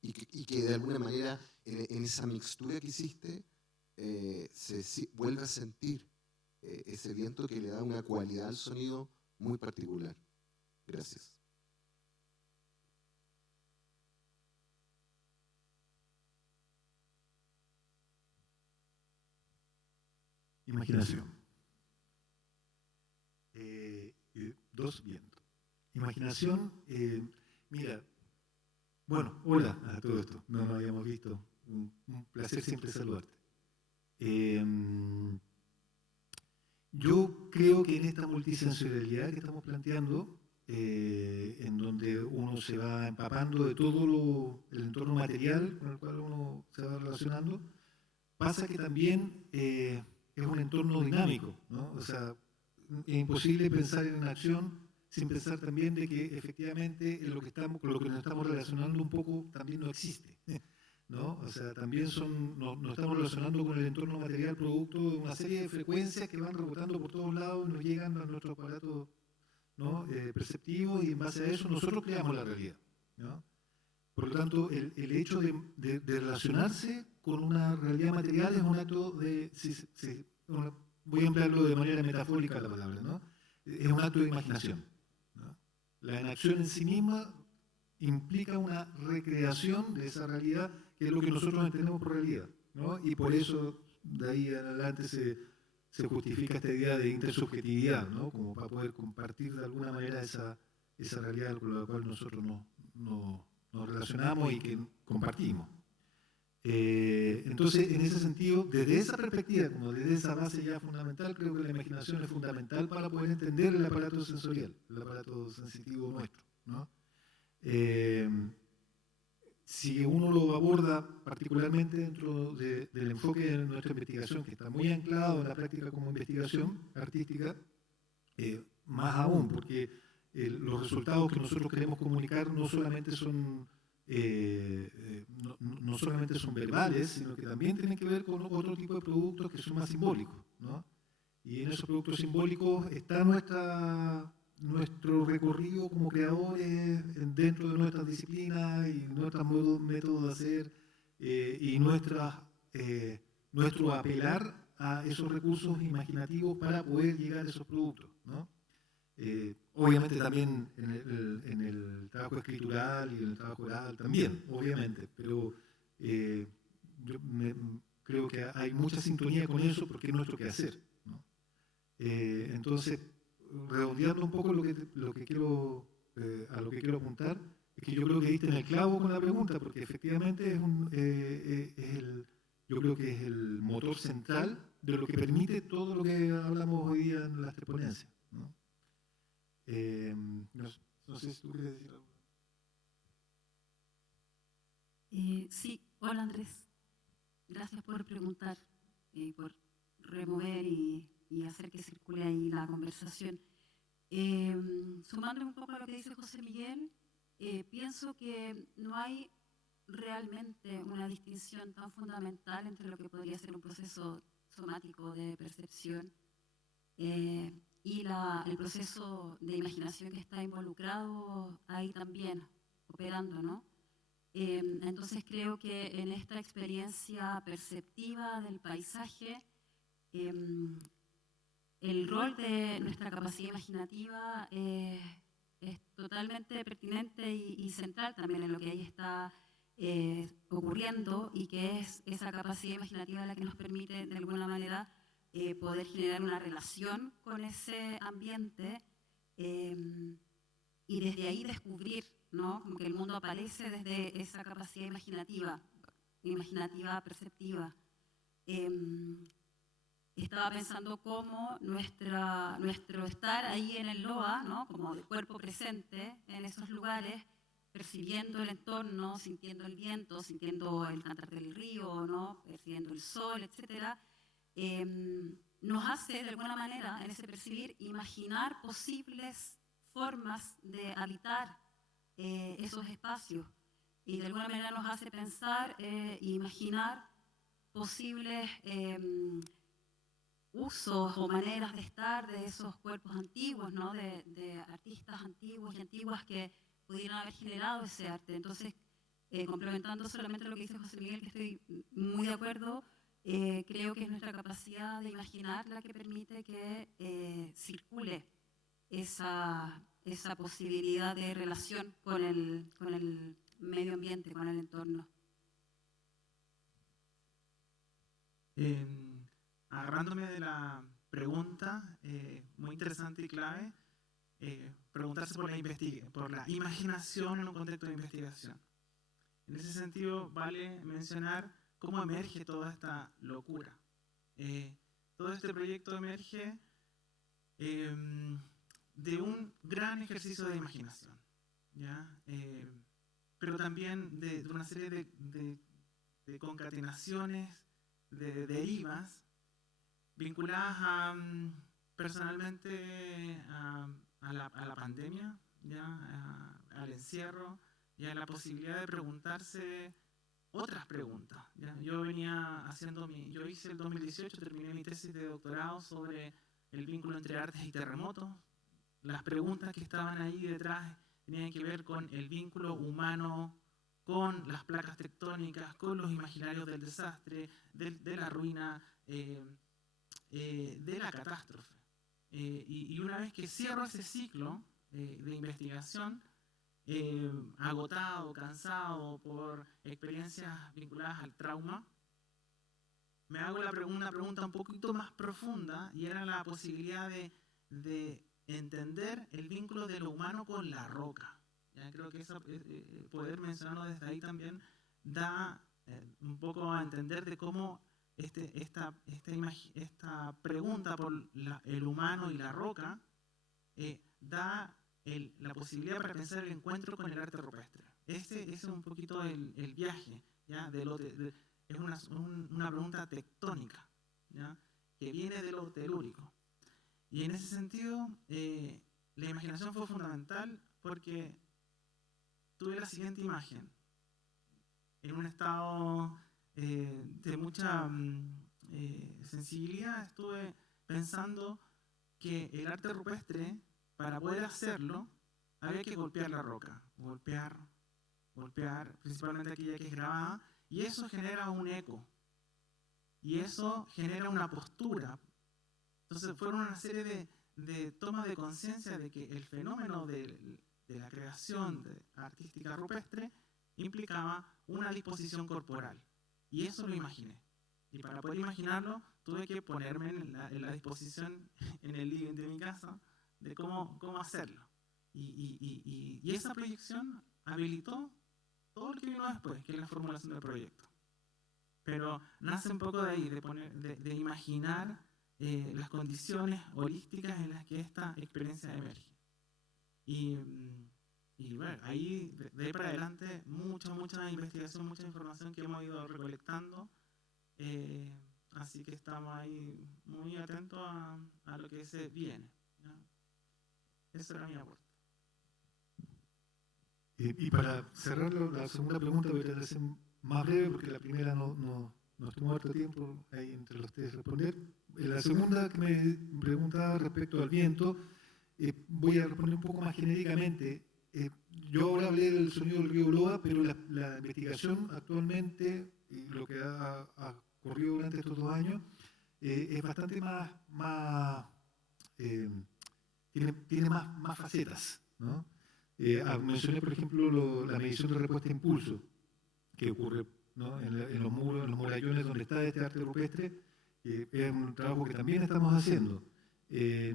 Y que de alguna manera en esa mixtura que hiciste se vuelve a sentir ese viento que le da una cualidad al sonido muy particular. Gracias. Imaginación. Dos vientos. Imaginación, mira, bueno, hola a todo esto, no nos habíamos visto, un placer siempre saludarte. Yo creo que en esta multisensorialidad que estamos planteando, en donde uno se va empapando de todo el entorno material con el cual uno se va relacionando, pasa que también es un entorno dinámico, ¿no? O sea, es imposible pensar en acción sin pensar también de que efectivamente con lo que nos estamos relacionando un poco también no existe, ¿no? O sea, también nos estamos relacionando con el entorno material producto de una serie de frecuencias que van rebotando por todos lados y nos llegan a nuestro aparato, ¿no? Perceptivo, y en base a eso nosotros creamos la realidad, ¿no? Por lo tanto, el hecho de relacionarse con una realidad material es un acto de, voy a emplearlo de manera metafórica la palabra, ¿no? Es un acto de imaginación, ¿no? La inacción en sí misma implica una recreación de esa realidad, que es lo que nosotros entendemos por realidad, ¿no? Y por eso, de ahí en adelante se justifica esta idea de intersubjetividad, ¿no? Como para poder compartir de alguna manera esa realidad con la cual nosotros nos relacionamos y que compartimos. Entonces, en ese sentido, desde esa perspectiva, como desde esa base ya fundamental, creo que la imaginación es fundamental para poder entender el aparato sensorial, el aparato sensitivo nuestro, ¿no? Si uno lo aborda particularmente dentro del enfoque de nuestra investigación, que está muy anclado en la práctica como investigación artística, más aún, porque los resultados que nosotros queremos comunicar no solamente son verbales, sino que también tienen que ver con otro tipo de productos que son más simbólicos, ¿no? Y en esos productos simbólicos está nuestro recorrido como creadores dentro de nuestras disciplinas y nuestros métodos de hacer, y nuestro apelar a esos recursos imaginativos para poder llegar a esos productos, ¿no? Obviamente también en el trabajo escritural y en el trabajo oral también, obviamente, pero creo que hay mucha sintonía con eso porque es nuestro quehacer, ¿no? Entonces, redondeando un poco lo que quiero apuntar, es que yo creo que diste en el clavo con la pregunta, porque efectivamente yo creo que es el motor central de lo que permite todo lo que hablamos hoy día en las tres ponencias, ¿no? No sé si tú quieres decir algo. Sí, hola Andrés. Gracias por preguntar y por remover y hacer que circule ahí la conversación. Sumando un poco a lo que dice José Miguel, pienso que no hay realmente una distinción tan fundamental entre lo que podría ser un proceso somático de percepción y el proceso de imaginación que está involucrado ahí también, operando, ¿no? Entonces creo que en esta experiencia perceptiva del paisaje, el rol de nuestra capacidad imaginativa es totalmente pertinente y central también en lo que ahí está ocurriendo, y que es esa capacidad imaginativa la que nos permite de alguna manera poder generar una relación con ese ambiente y desde ahí descubrir, ¿no? Como que el mundo aparece desde esa capacidad imaginativa perceptiva. Estaba pensando cómo nuestro estar ahí en el LOA, ¿no? Como de cuerpo presente en esos lugares, percibiendo el entorno, sintiendo el viento, sintiendo el cantar del río, ¿no? Percibiendo el sol, etcétera, nos hace de alguna manera en ese percibir imaginar posibles formas de habitar esos espacios, y de alguna manera nos hace pensar e imaginar posibles usos o maneras de estar de esos cuerpos antiguos, ¿no? De artistas antiguos y antiguas que pudieran haber generado ese arte. Entonces, complementando solamente lo que dice José Miguel, que estoy muy de acuerdo, creo que es nuestra capacidad de imaginar la que permite que circule esa posibilidad de relación con el medio ambiente, con el entorno. Agarrándome de la pregunta, muy interesante y clave, preguntarse por la imaginación en un contexto de investigación. En ese sentido, vale mencionar cómo emerge toda esta locura. Todo este proyecto emerge de un gran ejercicio de imaginación, ¿ya? Pero también de una serie de concatenaciones, de derivas, vinculadas personalmente a la pandemia, ¿ya? Al encierro y a la posibilidad de preguntarse otras preguntas, ¿ya? Yo hice el 2018, terminé mi tesis de doctorado sobre el vínculo entre artes y terremotos. Las preguntas que estaban ahí detrás tenían que ver con el vínculo humano con las placas tectónicas, con los imaginarios del desastre, de la ruina, de la catástrofe. Y una vez que cierro ese ciclo de investigación, agotado, cansado por experiencias vinculadas al trauma, me hago una pregunta un poquito más profunda, y era la posibilidad de entender el vínculo de lo humano con la roca. Ya creo que poder mencionarlo desde ahí también da un poco a entender de cómo esta pregunta por el humano y la roca da la posibilidad para pensar el encuentro con el arte rupestre. Ese es un poquito el viaje, ¿ya? Es una pregunta tectónica, ¿ya? Que viene de lo telúrico. Y en ese sentido, la imaginación fue fundamental porque tuve la siguiente imagen. En un estado de mucha sensibilidad, estuve pensando que el arte rupestre, para poder hacerlo, había que golpear la roca. Golpear, principalmente aquella que es grabada, y eso genera un eco. Y eso genera una postura. Entonces fueron una serie de tomas de conciencia de que el fenómeno de la creación artística rupestre implicaba una disposición corporal. Y eso lo imaginé. Y para poder imaginarlo, tuve que ponerme en la disposición en el living de mi casa de cómo hacerlo. Y esa proyección habilitó todo lo que vino después, que es la formulación del proyecto. Pero nace un poco de ahí, de imaginar las condiciones holísticas en las que esta experiencia emerge. Y Y bueno, ahí, de ahí para adelante, mucha investigación, mucha información que hemos ido recolectando. Así que estamos ahí muy atentos a lo que se viene, ¿ya? Esa era mi aporte. Y para cerrar la segunda pregunta, voy a tratar de ser más breve porque la primera no tomó harto tiempo ahí entre los tres responder. La segunda que me preguntaba respecto al viento, voy a responder un poco más genéricamente. Yo ahora hablé del sonido del río Loa, pero la investigación actualmente, y lo que ha ocurrido durante estos 2 años, es bastante tiene más facetas, ¿no? Mencioné, por ejemplo, la medición de respuesta a impulso, que ocurre, ¿no?, en los muros, en los murallones donde está este arte rupestre. Es un trabajo que también estamos haciendo.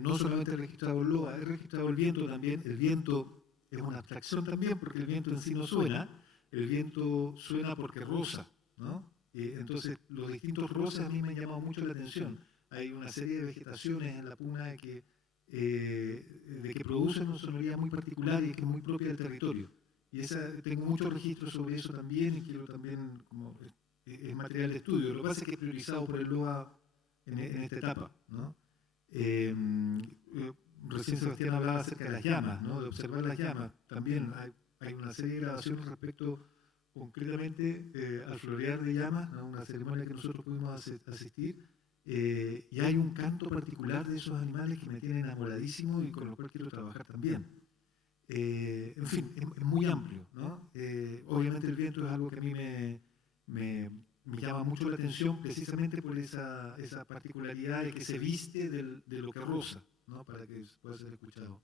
No solamente he registrado el LOA, he registrado el viento también. El viento es una abstracción también, porque el viento en sí no suena. El viento suena porque roza, ¿no? Entonces, los distintos roces a mí me han llamado mucho la atención. Hay una serie de vegetaciones en la puna de que producen una sonoridad muy particular y que es muy propia del territorio. Y tengo muchos registros sobre eso también, y quiero también, como es material de estudio. Lo que pasa es que es priorizado por el LOA en esta etapa, ¿no? Recién Sebastián hablaba acerca de las llamas, ¿no?, de observar las llamas. También hay una serie de grabaciones respecto concretamente al florear de llamas, ¿no?, una ceremonia que nosotros pudimos asistir. Y hay un canto particular de esos animales que me tiene enamoradísimo y con lo cual quiero trabajar también. En fin, es muy amplio, ¿no? Obviamente el viento es algo que a mí me llama mucho la atención, precisamente por esa particularidad de que se viste de lo que roza, ¿no?, para que pueda ser escuchado.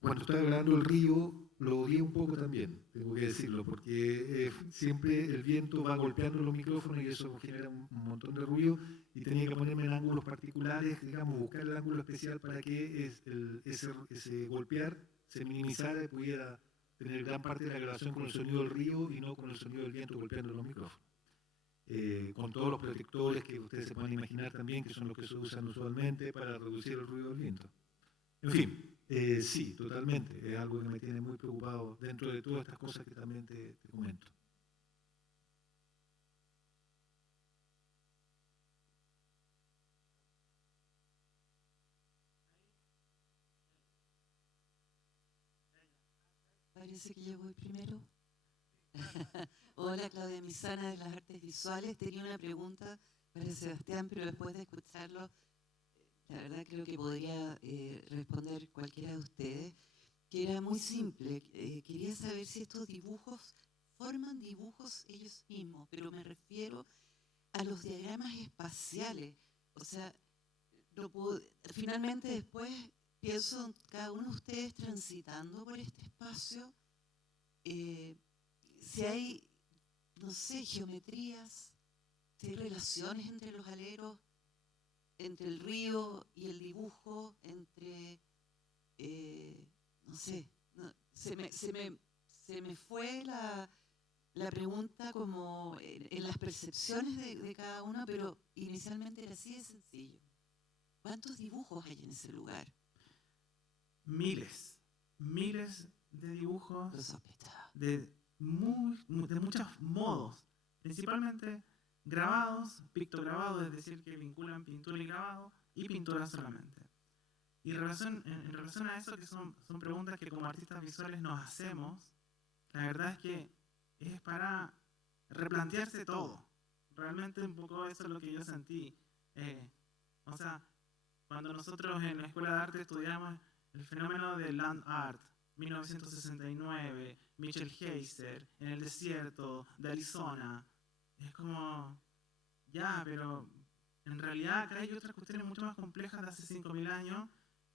Cuando estaba grabando el río, lo odié un poco también, tengo que decirlo, porque siempre el viento va golpeando los micrófonos y eso genera un montón de ruido, y tenía que ponerme en ángulos particulares, digamos, buscar el ángulo especial para que ese golpear se minimizara y pudiera tener gran parte de la grabación con el sonido del río y no con el sonido del viento golpeando los micrófonos. Con todos los protectores que ustedes se pueden imaginar también, que son los que se usan usualmente para reducir el ruido del viento. En fin, sí, totalmente. Es algo que me tiene muy preocupado dentro de todas estas cosas que también te comento. Parece que yo voy primero. Hola, Claudia Misana de las Artes Visuales. Tenía una pregunta para Sebastián, pero después de escucharlo, la verdad creo que podría responder cualquiera de ustedes, que era muy simple. Quería saber si estos dibujos forman dibujos ellos mismos, pero me refiero a los diagramas espaciales. O sea, finalmente después pienso en cada uno de ustedes transitando por este espacio, si hay, no sé, geometrías, si hay relaciones entre los aleros, entre el río y el dibujo, entre, no sé, se me fue la pregunta como en las percepciones de cada uno, pero inicialmente era así de sencillo. ¿Cuántos dibujos hay en ese lugar? Miles de dibujos Lo sospechaba. de muchos modos, principalmente grabados, pictograbados, es decir, que vinculan pintura y grabado, y pintura solamente. Y en relación a eso, que son preguntas que como artistas visuales nos hacemos, la verdad es que es para replantearse todo. Realmente un poco eso es lo que yo sentí. O sea, cuando nosotros en la Escuela de Arte estudiamos el fenómeno del land art, 1969, Mitchell Heiser, en el desierto de Arizona, es como, ya, pero en realidad acá hay otras cuestiones mucho más complejas de hace 5.000 años,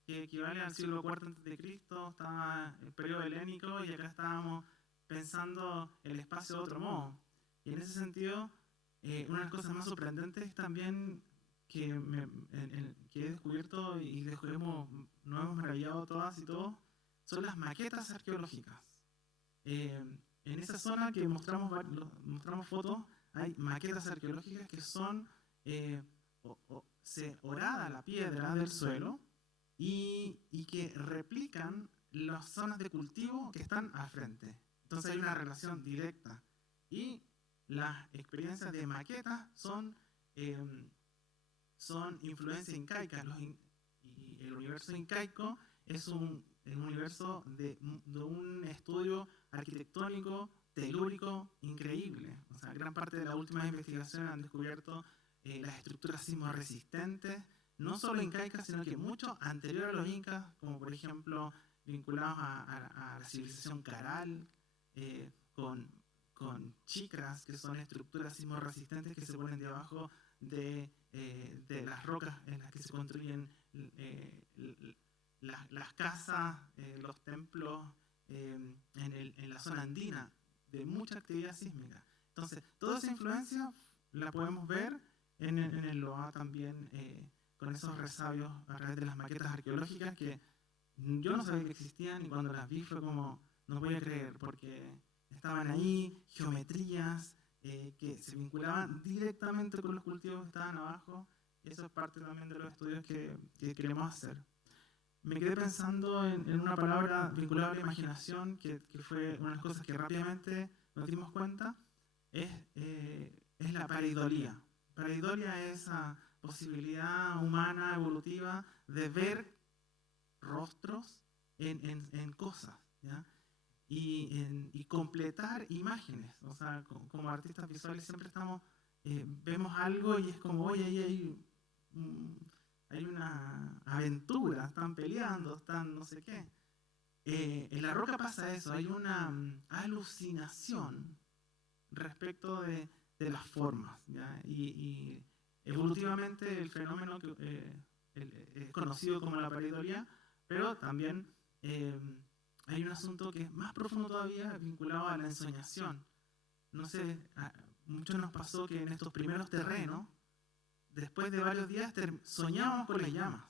que equivalen al siglo IV a.C., estaba el periodo helénico y acá estábamos pensando el espacio de otro modo. Y en ese sentido, una de las cosas más sorprendentes también que he descubierto y nos hemos maravillado todas y todos, son las maquetas arqueológicas. En esa zona que mostramos fotos, hay maquetas arqueológicas que son se horada la piedra del suelo y que replican las zonas de cultivo que están al frente. Entonces hay una relación directa. Y las experiencias de maquetas son influencia incaica. Y el universo incaico es un universo de un estudio arquitectónico, telúrico, increíble. O sea, gran parte de las últimas investigaciones han descubierto las estructuras sismorresistentes, no solo incaicas, sino que mucho anterior a los incas, como por ejemplo vinculados a la civilización Caral, con chicras, que son estructuras sismorresistentes que se ponen debajo de las rocas en las que se construyen las casas, los templos en la zona andina, de mucha actividad sísmica. Entonces, toda esa influencia la podemos ver en el Loa también, con esos resabios a través de las maquetas arqueológicas que yo no sabía que existían, y cuando las vi fue como, no voy a creer, porque estaban ahí geometrías que se vinculaban directamente con los cultivos que estaban abajo. Eso es parte también de los estudios que queremos hacer. Me quedé pensando en una palabra vinculada a la imaginación, que fue una de las cosas que rápidamente nos dimos cuenta, es la pareidolia. Pareidolia es esa posibilidad humana, evolutiva, de ver rostros en cosas, ¿ya? Y completar imágenes. O sea, como artistas visuales siempre vemos algo y es como, oye, ahí hay una aventura, están peleando, están no sé qué. En La Roca pasa eso, hay una alucinación respecto de las formas, ¿ya? Y evolutivamente el fenómeno es conocido como la pareidolia, pero también hay un asunto que es más profundo todavía, vinculado a la ensoñación. No sé, a muchos nos pasó que en estos primeros terrenos, después de varios días, soñábamos con las llamas.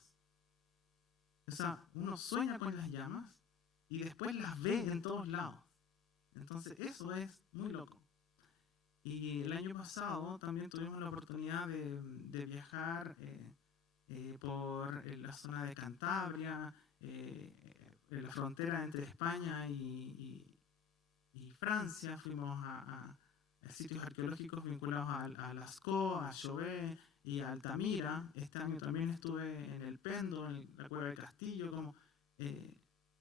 O sea, uno sueña con las llamas y después las ve en todos lados. Entonces, eso es muy loco. Y el año pasado también tuvimos la oportunidad de viajar por la zona de Cantabria, en la frontera entre España y Francia. Fuimos a sitios arqueológicos vinculados a Lascaux, a Chauvet y a Altamira. Este año también estuve en El Pendo, en la Cueva del Castillo.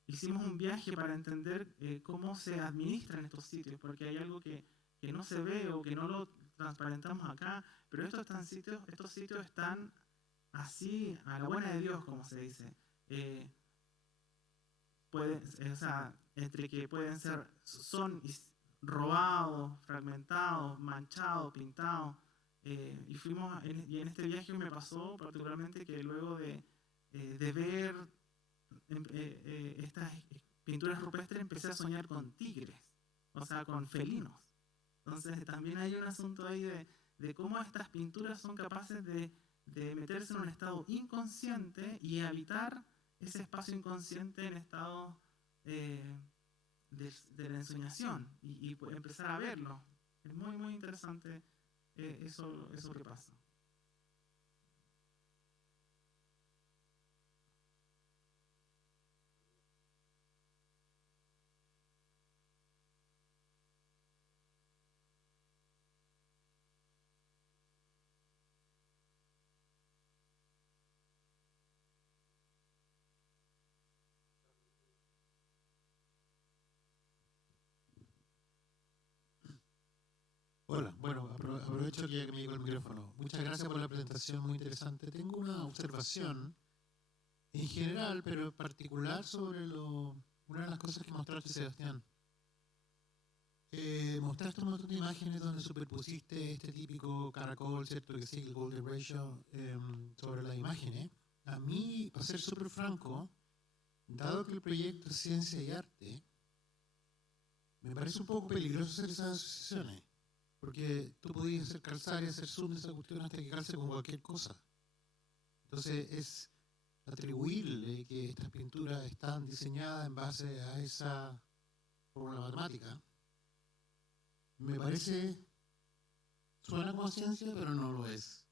Hicimos un viaje para entender cómo se administran estos sitios, porque hay algo que no se ve o que no lo transparentamos acá, pero estos sitios están así, a la buena de Dios, como se dice. O sea, entre que son robados, fragmentados, manchados, pintados. Y en este viaje me pasó particularmente que luego de ver estas pinturas rupestres empecé a soñar con tigres, o sea, con felinos. Entonces también hay un asunto ahí de cómo estas pinturas son capaces de meterse en un estado inconsciente y habitar ese espacio inconsciente en estado de la ensoñación y empezar a verlo. Es muy, muy interesante eso que pasa. Hola, bueno, aprovecho que ya que me llegó el micrófono. Muchas gracias por la presentación, muy interesante. Tengo una observación en general, pero en particular sobre una de las cosas que mostraste, Sebastián. Mostraste un montón de imágenes donde superpusiste este típico caracol, ¿cierto? Que sigue el Golden Ratio sobre las imágenes. A mí, para ser súper franco, dado que el proyecto es ciencia y arte, me parece un poco peligroso hacer esas asociaciones. Porque tú podías hacer calzar y hacer zoom de esa cuestión hasta que calce con cualquier cosa. Entonces es atribuirle que estas pinturas están diseñadas en base a esa fórmula matemática. Me parece, suena como ciencia, pero no lo es.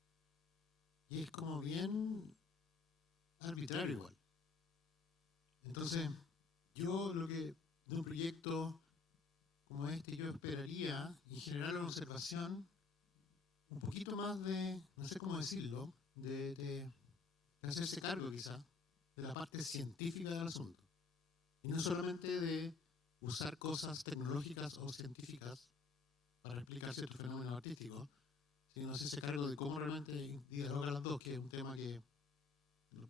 Y es como bien arbitrario igual. Entonces, Yo lo que de un proyecto como este yo esperaría en general una observación un poquito más de, no sé cómo decirlo, de hacerse cargo quizá de la parte científica del asunto. Y no solamente de usar cosas tecnológicas o científicas para explicar ciertos fenómenos artísticos, sino hacerse cargo de cómo realmente dialoga las dos, que es un tema que,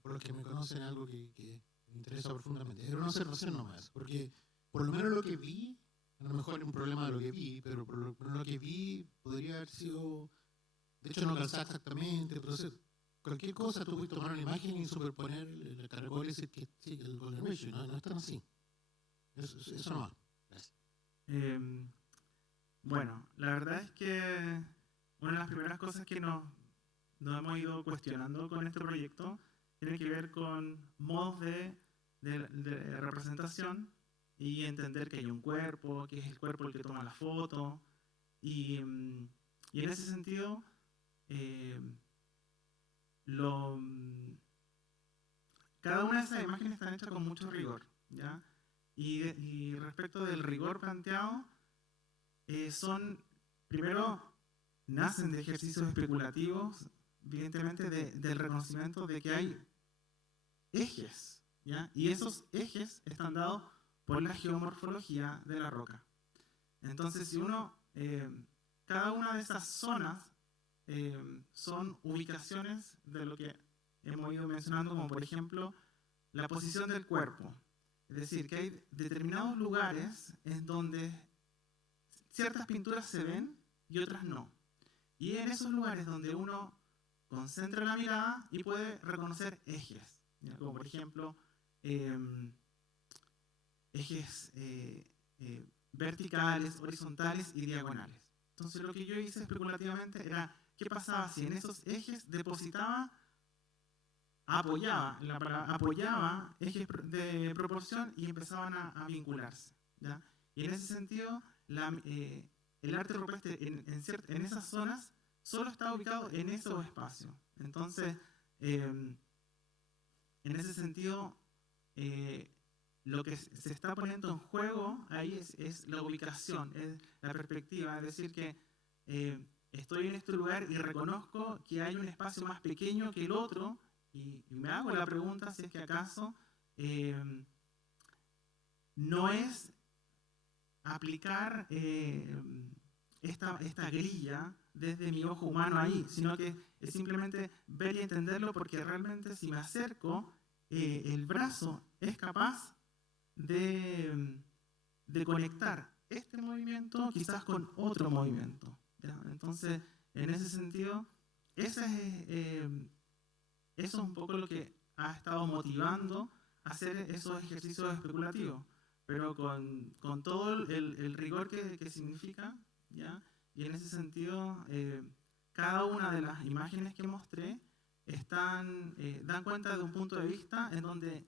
por los que me conocen, es algo que me interesa profundamente. Era una observación nomás, porque por lo menos lo que vi, a lo mejor es un problema de lo que vi, pero por lo que vi podría haber sido, de hecho no calzaba exactamente, entonces cualquier cosa tú puedes tomar una imagen y superponer el caracol y decir que sí, el golden ratio, no es tan así. Eso no va. Gracias. Bueno, la verdad es que una de las primeras cosas que nos hemos ido cuestionando con este proyecto tiene que ver con modos de representación y entender que hay un cuerpo, que es el cuerpo el que toma la foto. Y en ese sentido, cada una de esas imágenes están hechas con mucho rigor, ¿ya? Y respecto del rigor planteado, primero, nacen de ejercicios especulativos, evidentemente del reconocimiento de que hay ejes, ¿ya? Y esos ejes están dados por la geomorfología de la roca. Entonces, si cada una de esas zonas son ubicaciones de lo que hemos ido mencionando, como por ejemplo la posición del cuerpo. Es decir, que hay determinados lugares en donde ciertas pinturas se ven y otras no. Y en esos lugares donde uno concentra la mirada y puede reconocer ejes, ¿ya? Como por ejemplo ejes verticales, horizontales y diagonales. Entonces lo que yo hice especulativamente era qué pasaba si en esos ejes apoyaba ejes de proporción y empezaban a vincularse, ¿ya? Y en ese sentido, el arte rupestre en esas zonas solo está ubicado en esos espacios. Entonces, en ese sentido, lo que se está poniendo en juego ahí es la ubicación, es la perspectiva, es decir, que estoy en este lugar y reconozco que hay un espacio más pequeño que el otro y me hago la pregunta si es que acaso no es aplicar esta grilla desde mi ojo humano ahí, sino que es simplemente ver y entenderlo, porque realmente si me acerco, el brazo es capaz de conectar este movimiento quizás con otro movimiento, ¿ya? Entonces, en ese sentido, eso es un poco lo que ha estado motivando a hacer esos ejercicios especulativos, pero con todo el rigor que significa, ¿ya? Y en ese sentido, cada una de las imágenes que mostré dan cuenta de un punto de vista en donde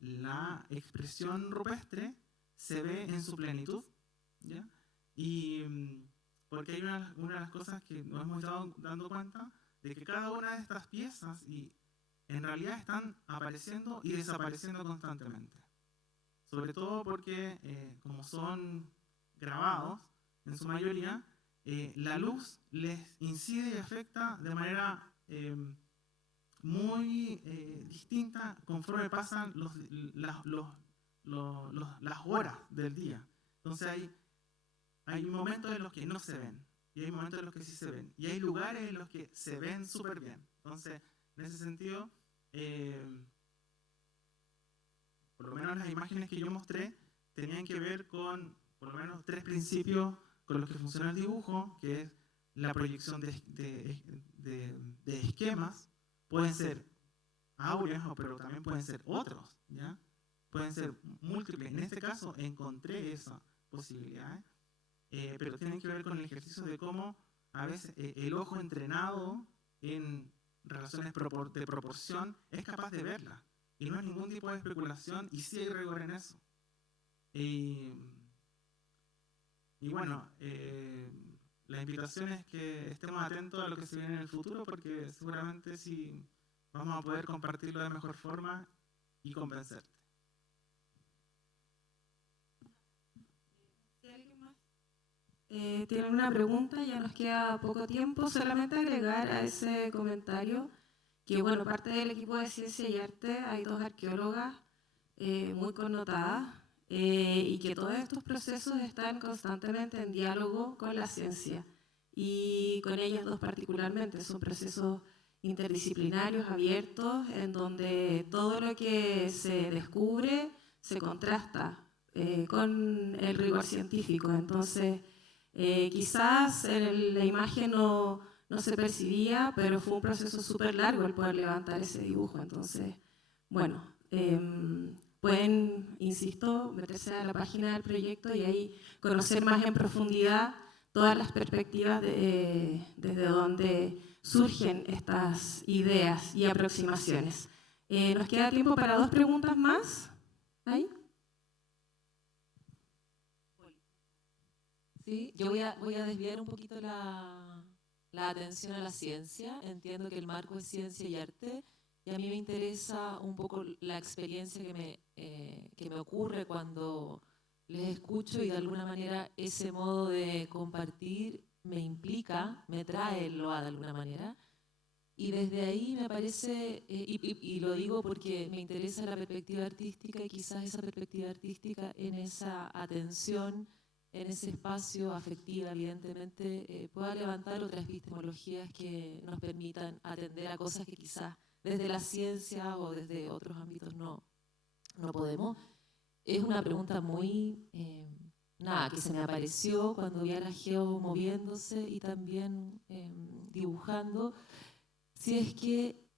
la expresión rupestre se ve en su plenitud, ¿ya? Y porque hay una de las cosas que nos hemos estado dando cuenta de que cada una de estas piezas en realidad están apareciendo y desapareciendo constantemente. Sobre todo porque, como son grabados, en su mayoría, la luz les incide y afecta de manera muy distinta conforme pasan las horas del día. Entonces hay momentos en los que no se ven y hay momentos en los que sí se ven y hay lugares en los que se ven súper bien. Entonces, en ese sentido, por lo menos las imágenes que yo mostré tenían que ver con por lo menos 3 principios con los que funciona el dibujo, que es la proyección de esquemas. Pueden ser áureos, pero también pueden ser otros, ¿ya? Pueden ser múltiples. En este caso encontré esa posibilidad, pero tienen que ver con el ejercicio de cómo a veces el ojo entrenado en relaciones de proporción es capaz de verla. Y no es ningún tipo de especulación y sí hay rigor en eso. Y bueno, la invitación es que estemos atentos a lo que se viene en el futuro, porque seguramente sí vamos a poder compartirlo de mejor forma y convencerte. tienen una pregunta, ya nos queda poco tiempo. Solamente agregar a ese comentario que, bueno, parte del equipo de Ciencia y Arte hay 2 arqueólogas muy connotadas y que todos estos procesos están constantemente en diálogo con la ciencia y con ellas 2 particularmente. Son procesos interdisciplinarios, abiertos, en donde todo lo que se descubre se contrasta con el rigor científico. Entonces, quizás en la imagen no se percibía, pero fue un proceso súper largo el poder levantar ese dibujo. Entonces, bueno, pueden, insisto, meterse a la página del proyecto y ahí conocer más en profundidad todas las perspectivas desde donde surgen estas ideas y aproximaciones. Nos queda tiempo para 2 preguntas más. ¿Ahí? Sí, yo voy a desviar un poquito la atención a la ciencia. Entiendo que el marco es ciencia y arte, y a mí me interesa un poco la experiencia que me ocurre cuando les escucho, y de alguna manera ese modo de compartir me implica, me trae el LOA de alguna manera. Y desde ahí me parece, y lo digo porque me interesa la perspectiva artística, y quizás esa perspectiva artística en esa atención, en ese espacio afectivo, evidentemente, pueda levantar otras epistemologías que nos permitan atender a cosas que quizás desde la ciencia o desde otros ámbitos no podemos. Es una pregunta muy, que se me apareció cuando vi a la Geo moviéndose y también dibujando. Si es que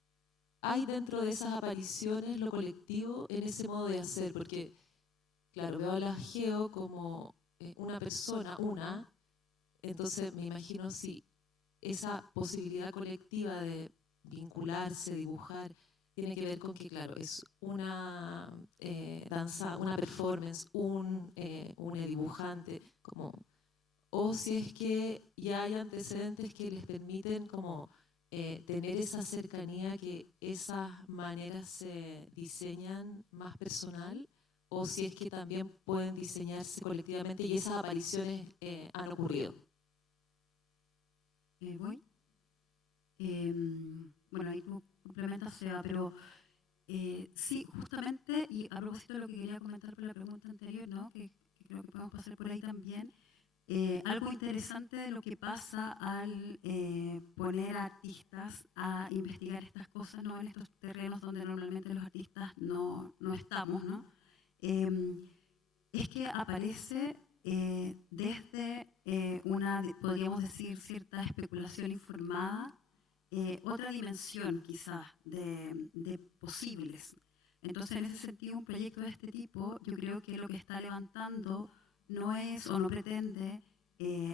hay dentro de esas apariciones lo colectivo en ese modo de hacer, porque, claro, veo a la Geo como una persona, entonces me imagino si esa posibilidad colectiva de vincularse, dibujar, tiene que ver con que, claro, es una danza, una performance, un dibujante, o si es que ya hay antecedentes que les permiten como tener esa cercanía, que esas maneras se diseñan más personal, o si es que también pueden diseñarse colectivamente y esas apariciones han ocurrido. ¿Voy? Bueno, ahí tú complementas, Seba, pero sí, justamente, y a propósito de lo que quería comentar por la pregunta anterior, ¿no? que creo que podemos pasar por ahí también, algo interesante de lo que pasa al poner a artistas a investigar estas cosas, ¿no? En estos terrenos donde normalmente los artistas no estamos, ¿no? Es que aparece desde una, podríamos decir, cierta especulación informada, otra dimensión quizás de posibles. Entonces, en ese sentido, un proyecto de este tipo, yo creo que lo que está levantando no es o no pretende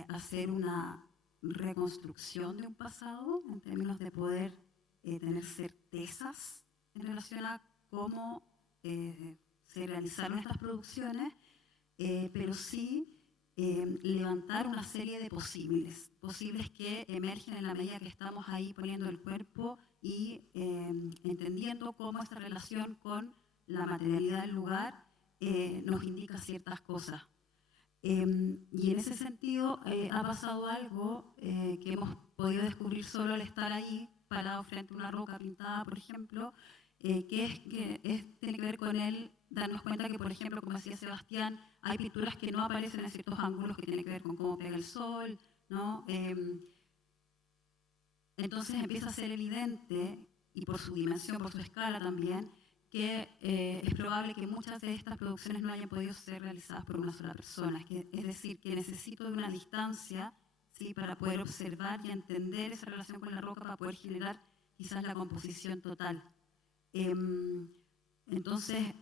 hacer una reconstrucción de un pasado en términos de poder tener certezas en relación a cómo se realizaron estas producciones, pero sí levantar una serie de posibles que emergen en la medida que estamos ahí poniendo el cuerpo y entendiendo cómo esta relación con la materialidad del lugar nos indica ciertas cosas. Y en ese sentido ha pasado algo que hemos podido descubrir solo al estar ahí, parado frente a una roca pintada, por ejemplo, que tiene que ver con el darnos cuenta que, por ejemplo, como decía Sebastián, hay pinturas que no aparecen en ciertos ángulos que tienen que ver con cómo pega el sol, ¿no? Entonces empieza a ser evidente, y por su dimensión, por su escala también, que es probable que muchas de estas producciones no hayan podido ser realizadas por una sola persona. Es decir, que necesito de una distancia, ¿sí?, para poder observar y entender esa relación con la roca, para poder generar quizás la composición total. Entonces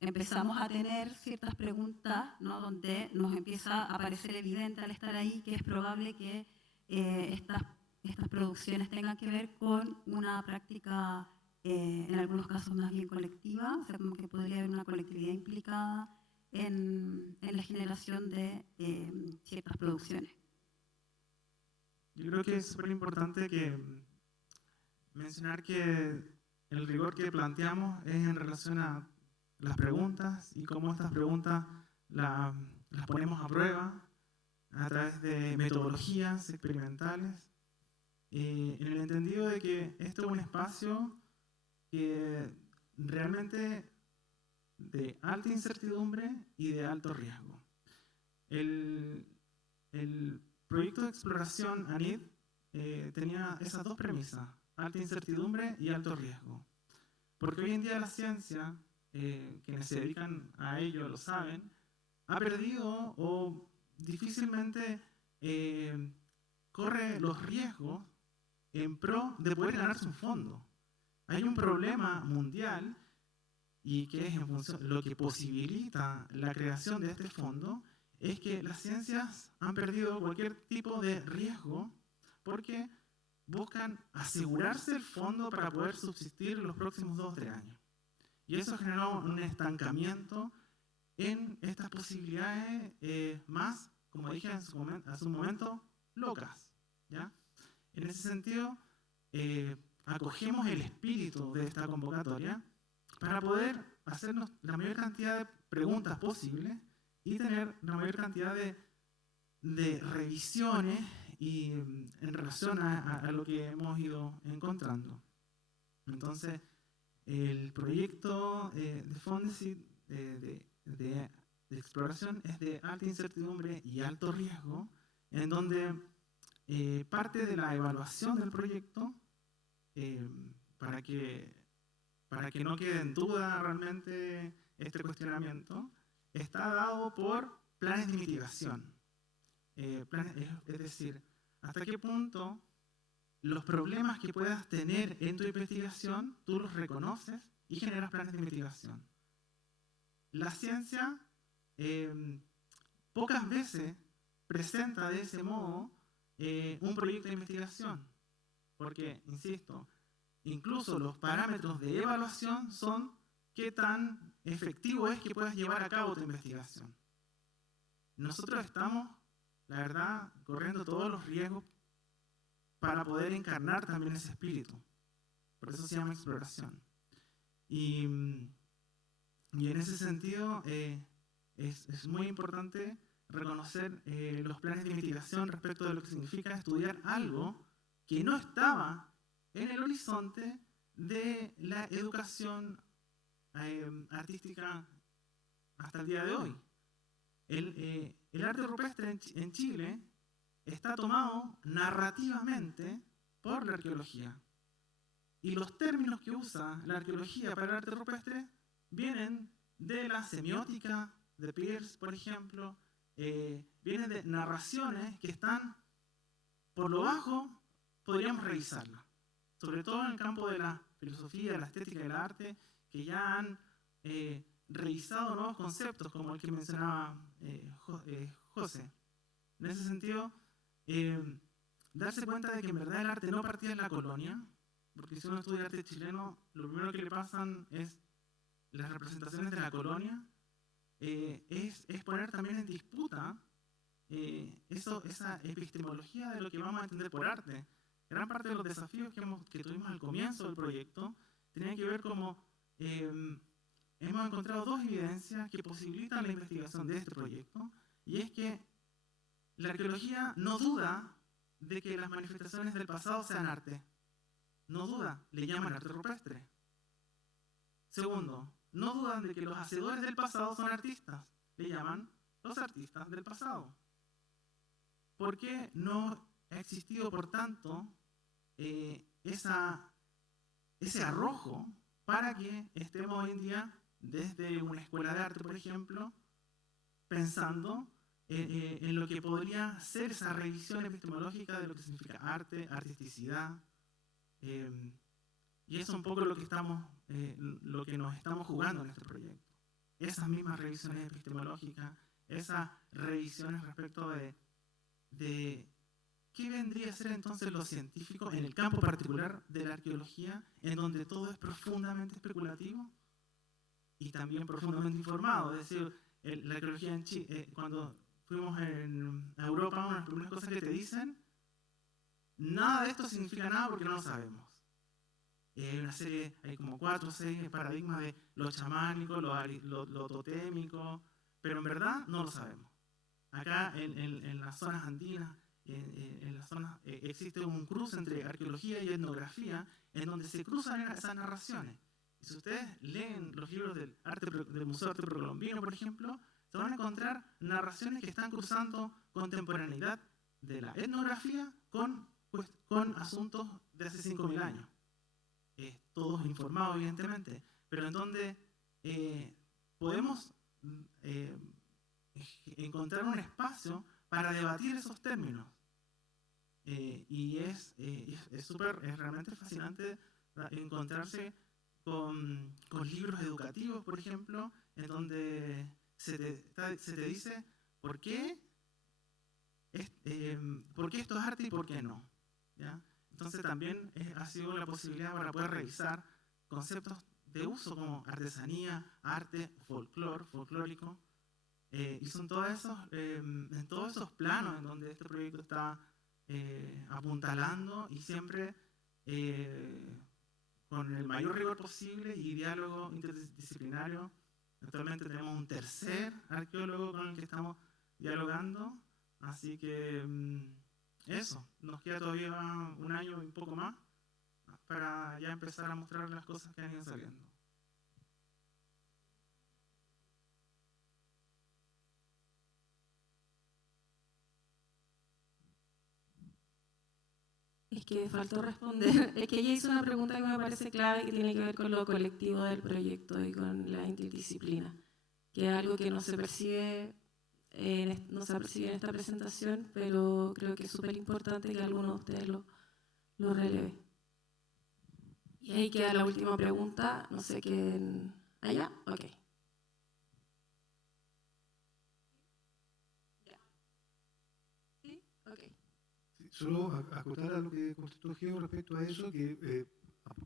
empezamos a tener ciertas preguntas, ¿no?, donde nos empieza a parecer evidente al estar ahí que es probable que estas producciones tengan que ver con una práctica en algunos casos más bien colectiva, o sea, como que podría haber una colectividad implicada en la generación de ciertas producciones. Yo creo que es súper importante mencionar que el rigor que planteamos es en relación a las preguntas y cómo estas preguntas las ponemos a prueba a través de metodologías experimentales, en el entendido de que esto es un espacio que realmente de alta incertidumbre y de alto riesgo. El proyecto de exploración ANID tenía esas dos premisas, alta incertidumbre y alto riesgo. Porque hoy en día la ciencia, quienes se dedican a ello lo saben, ha perdido o difícilmente corre los riesgos en pro de poder ganarse un fondo. Hay un problema mundial y que es en función, lo que posibilita la creación de este fondo es que las ciencias han perdido cualquier tipo de riesgo porque buscan asegurarse el fondo para poder subsistir en los próximos 2 o 3 años. Y eso generó un estancamiento en estas posibilidades más, como dije hace un momento, locas, ¿ya? En ese sentido, acogemos el espíritu de esta convocatoria para poder hacernos la mayor cantidad de preguntas posibles y tener la mayor cantidad de revisiones y en relación a lo que hemos ido encontrando. Entonces, el proyecto de Fondesit de exploración es de alta incertidumbre y alto riesgo, en donde parte de la evaluación del proyecto, para que no quede en duda realmente este cuestionamiento, está dado por planes de mitigación. Es decir, hasta qué punto los problemas que puedas tener en tu investigación, tú los reconoces y generas planes de mitigación. La ciencia pocas veces presenta de ese modo un proyecto de investigación, porque, insisto, incluso los parámetros de evaluación son qué tan efectivo es que puedas llevar a cabo tu investigación. Nosotros estamos, la verdad, corriendo todos los riesgos para poder encarnar también ese espíritu. Por eso se llama exploración. Y en ese sentido es muy importante reconocer los planes de mitigación respecto de lo que significa estudiar algo que no estaba en el horizonte de la educación artística hasta el día de hoy. El arte rupestre en Chile está tomado narrativamente por la arqueología. Y los términos que usa la arqueología para el arte rupestre vienen de la semiótica de Peirce, por ejemplo, vienen de narraciones que están por lo bajo, podríamos revisarlas. Sobre todo en el campo de la filosofía, de la estética y del arte, que ya han revisado nuevos conceptos, como el que mencionaba José. En ese sentido, darse cuenta de que en verdad el arte no partía de la colonia, porque si uno estudia arte chileno, lo primero que le pasan es las representaciones de la colonia, es poner también en disputa esa epistemología de lo que vamos a entender por arte. Gran parte de los desafíos que tuvimos al comienzo del proyecto tenían que ver como hemos encontrado dos evidencias que posibilitan la investigación de este proyecto, y es que la arqueología no duda de que las manifestaciones del pasado sean arte. No duda, le llaman arte rupestre. Segundo, no dudan de que los hacedores del pasado son artistas. Le llaman los artistas del pasado. ¿Por qué no ha existido, por tanto, ese arrojo para que estemos hoy en día, desde una escuela de arte, por ejemplo, pensando en lo que podría ser esa revisión epistemológica de lo que significa arte, artisticidad? Y eso es un poco lo que nos estamos jugando en este proyecto. Esas mismas revisiones epistemológicas, esas revisiones respecto de qué vendría a ser entonces lo científico en el campo particular de la arqueología, en donde todo es profundamente especulativo y también profundamente informado. Es decir, la arqueología en Chile, cuando fuimos a Europa, una de las primeras cosas que te dicen, nada de esto significa nada porque no lo sabemos. Hay una serie, hay como 4 o 6 paradigmas de lo chamánico, lo totémico, pero en verdad no lo sabemos. acá en las zonas andinas, en las zonas, existe un cruce entre arqueología y etnografía, en donde se cruzan esas narraciones. Y si ustedes leen los libros del Museo de Arte Precolombino, por ejemplo, se van a encontrar narraciones que están cruzando contemporaneidad de la etnografía con asuntos de hace 5.000 años. Todos informados, evidentemente, pero en donde podemos encontrar un espacio para debatir esos términos. Y es realmente fascinante encontrarse con libros educativos, por ejemplo, en donde se te dice por qué esto es arte y por qué no, ¿ya? Entonces también ha sido la posibilidad para poder revisar conceptos de uso como artesanía, arte, folclórico, y son en todos esos planos en donde este proyecto está apuntalando, y siempre con el mayor rigor posible y diálogo interdisciplinario. Actualmente tenemos un tercer arqueólogo con el que estamos dialogando, así que eso, nos queda todavía un año y un poco más para ya empezar a mostrar las cosas que han ido saliendo. Es que faltó responder. Es que ella hizo una pregunta que me parece clave, que tiene que ver con lo colectivo del proyecto y con la interdisciplina, que es algo que no se percibe en esta presentación, pero creo que es súper importante que alguno de ustedes lo releve. Y ahí queda la última pregunta, no sé quién... ¿Allá? Ok. ¿Sí? Ok. Solo acotar a lo que contestó Geo respecto a eso, que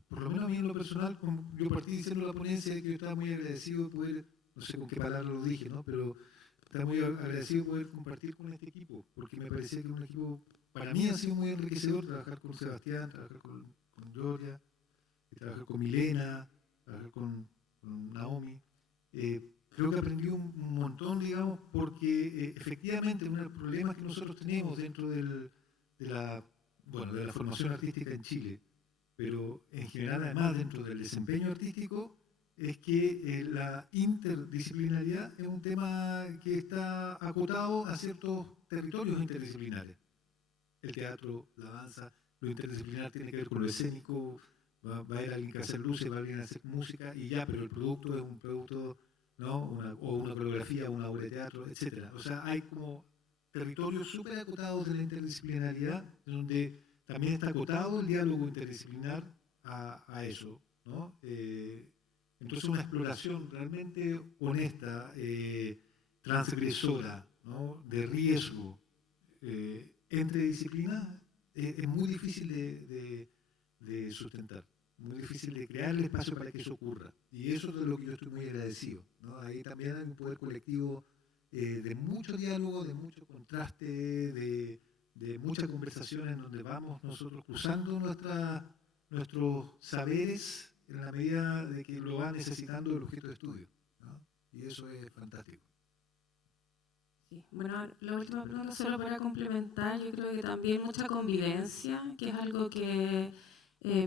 por lo menos a mí en lo personal, yo partí diciendo en la ponencia que yo estaba muy agradecido de poder, no sé con qué palabra lo dije, ¿no? Pero estaba muy agradecido de poder compartir con este equipo, porque me parecía que un equipo, para mí ha sido muy enriquecedor trabajar con Sebastián, trabajar con Gloria, trabajar con Milena, trabajar con Naomi. Creo que aprendí un montón, digamos, porque efectivamente uno de los problemas que nosotros tenemos dentro de la formación artística en Chile, pero en general además dentro del desempeño artístico, es que la interdisciplinaridad es un tema que está acotado a ciertos territorios interdisciplinares. El teatro, la danza, lo interdisciplinar tiene que ver con lo escénico, va a haber alguien que hacer luces, va a alguien a hacer música y ya, pero el producto es un producto, ¿no? O una coreografía, una obra de teatro, etc. O sea, hay como territorios súper acotados de la interdisciplinaridad, donde también está acotado el diálogo interdisciplinar a eso, ¿no? Entonces una exploración realmente honesta, transgresora, ¿no? De riesgo entre disciplinas es muy difícil de sustentar, muy difícil de crear el espacio para que eso ocurra. Y eso es de lo que yo estoy muy agradecido, ¿no? Ahí también hay un poder colectivo de mucho diálogo, de mucho contraste, de mucha conversación en donde vamos nosotros cruzando nuestros saberes en la medida de que lo va necesitando el objeto de estudio, ¿no? Y eso es fantástico. Sí. Bueno, la última pregunta solo para complementar, yo creo que también mucha convivencia, que es algo que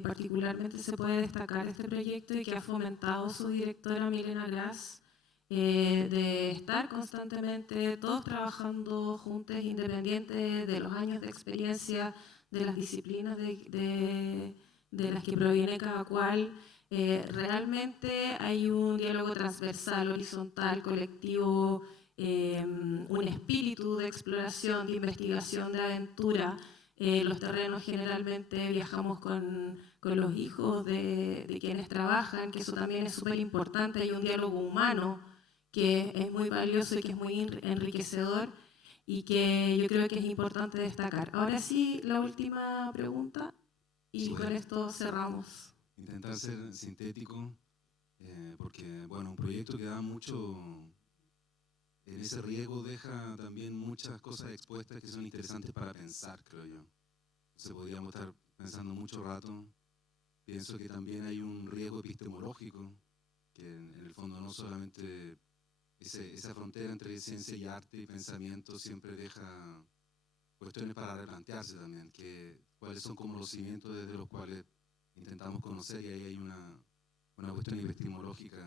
particularmente se puede destacar de este proyecto y que ha fomentado su directora Milena Gras, de estar constantemente todos trabajando juntos, independientes de los años de experiencia, de las disciplinas de las que proviene cada cual. Realmente hay un diálogo transversal, horizontal, colectivo, un espíritu de exploración, de investigación, de aventura. Los terrenos generalmente viajamos con los hijos de quienes trabajan, que eso también es súper importante. Hay un diálogo humano que es muy valioso y que es muy enriquecedor y que yo creo que es importante destacar. Ahora sí, la última pregunta y con esto cerramos. Intentar ser sintético, porque bueno, un proyecto que da mucho, en ese riesgo deja también muchas cosas expuestas que son interesantes para pensar, creo yo. Se podríamos estar pensando mucho rato. Pienso que también hay un riesgo epistemológico, que en el fondo no solamente esa frontera entre ciencia y arte y pensamiento siempre deja cuestiones para replantearse también, cuáles son como los cimientos desde los cuales intentamos conocer, y ahí hay una cuestión epistemológica.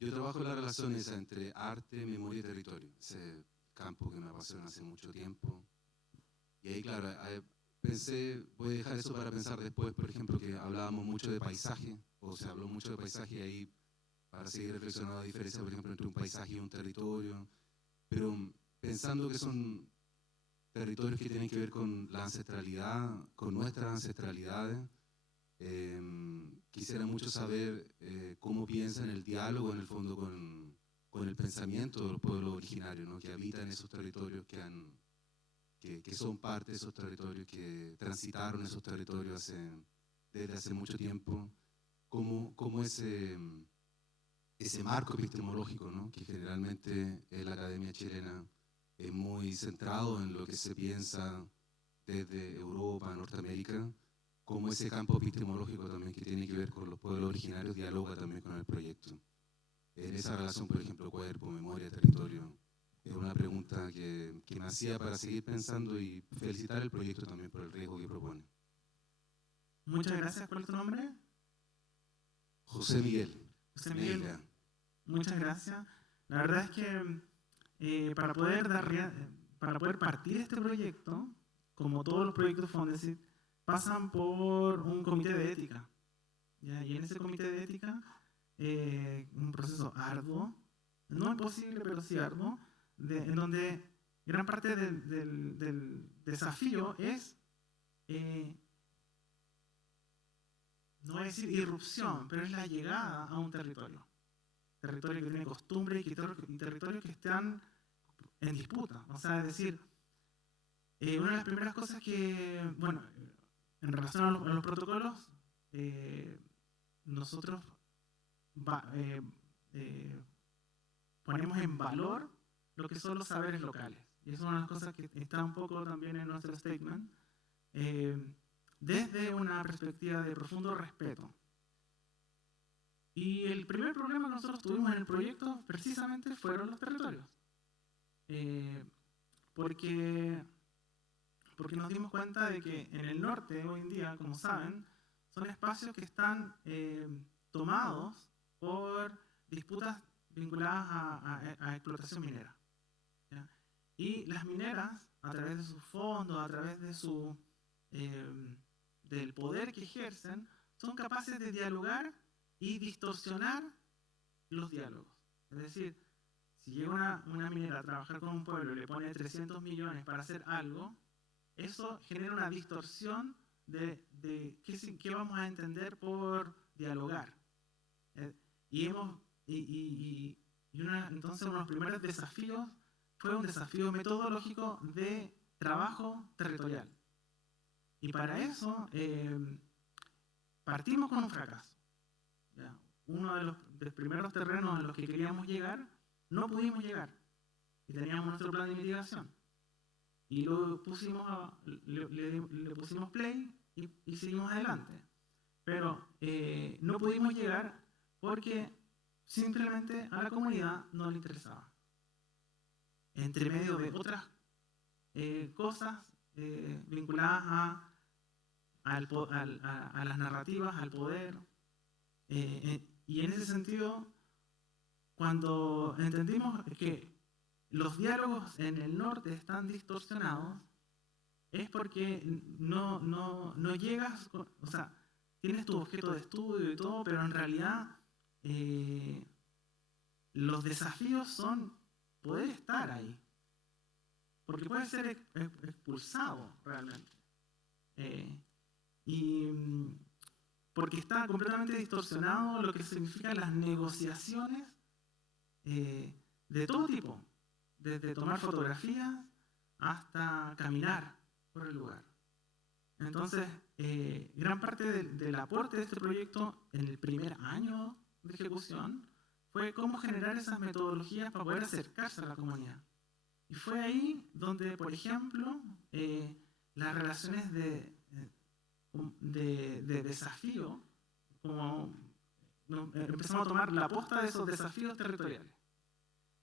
Yo trabajo en la relación esa entre arte, memoria y territorio, ese campo que me apasiona hace mucho tiempo. Y ahí, claro, pensé, voy a dejar eso para pensar después, por ejemplo, que hablábamos mucho de paisaje, o se habló mucho de paisaje, y ahí para seguir reflexionando la diferencia, por ejemplo, entre un paisaje y un territorio, pero pensando que son territorios que tienen que ver con la ancestralidad, con nuestras ancestralidades. Quisiera mucho saber cómo piensan el diálogo, en el fondo, con el pensamiento de los pueblos originarios, ¿no? Que habitan esos territorios, que son parte de esos territorios, que transitaron esos territorios desde hace mucho tiempo. Cómo ese marco epistemológico, ¿no? Que generalmente en la academia chilena es muy centrado en lo que se piensa desde Europa, Norteamérica, como ese campo epistemológico también que tiene que ver con los pueblos originarios dialoga también con el proyecto. En esa relación, por ejemplo, cuerpo, memoria, territorio, es una pregunta que me hacía para seguir pensando y felicitar el proyecto también por el riesgo que propone. Muchas gracias. ¿Cuál es tu nombre? José Miguel. José Miguel, muchas gracias. La verdad es que para poder partir este proyecto, como todos los proyectos Fondesit, pasan por un comité de ética. ¿Ya? Y en ese comité de ética, un proceso arduo, no imposible, pero sí arduo, en donde gran parte del desafío es, no voy a decir irrupción, pero es la llegada a un territorio que tiene costumbres y territorios que están en disputa. O sea, es decir, una de las primeras cosas que, bueno, en relación a los protocolos, nosotros ponemos en valor lo que son los saberes locales. Y eso es una de las cosas que está un poco también en nuestro statement, desde una perspectiva de profundo respeto. Y el primer problema que nosotros tuvimos en el proyecto precisamente fueron los territorios. Porque nos dimos cuenta de que en el norte hoy en día, como saben, son espacios que están tomados por disputas vinculadas a explotación minera. ¿Ya? Y las mineras, a través de sus fondos, a través de del poder que ejercen, son capaces de dialogar y distorsionar los diálogos. Es decir, si llega una minera a trabajar con un pueblo y le pone 300 millones para hacer algo, eso genera una distorsión de qué vamos a entender por dialogar. Entonces uno de los primeros desafíos fue un desafío metodológico de trabajo territorial. Y para eso partimos con un fracaso. ¿Ya? Uno de los primeros terrenos en los que queríamos llegar, no pudimos llegar. Y teníamos nuestro plan de mitigación. Y lo le pusimos play y seguimos adelante. Pero no pudimos llegar porque simplemente a la comunidad no le interesaba. Entre medio de otras cosas vinculadas a las narrativas, al poder. Y en ese sentido, cuando entendimos que los diálogos en el norte están distorsionados, es porque no llegas, o sea, tienes tu objeto de estudio y todo, pero en realidad los desafíos son poder estar ahí. Porque puede ser expulsado realmente. Y porque está completamente distorsionado lo que significan las negociaciones de todo tipo. Desde tomar fotografías hasta caminar por el lugar. Entonces, gran parte del aporte de este proyecto en el primer año de ejecución fue cómo generar esas metodologías para poder acercarse a la comunidad. Y fue ahí donde, por ejemplo, las relaciones de desafío, como empezamos a tomar la posta de esos desafíos territoriales.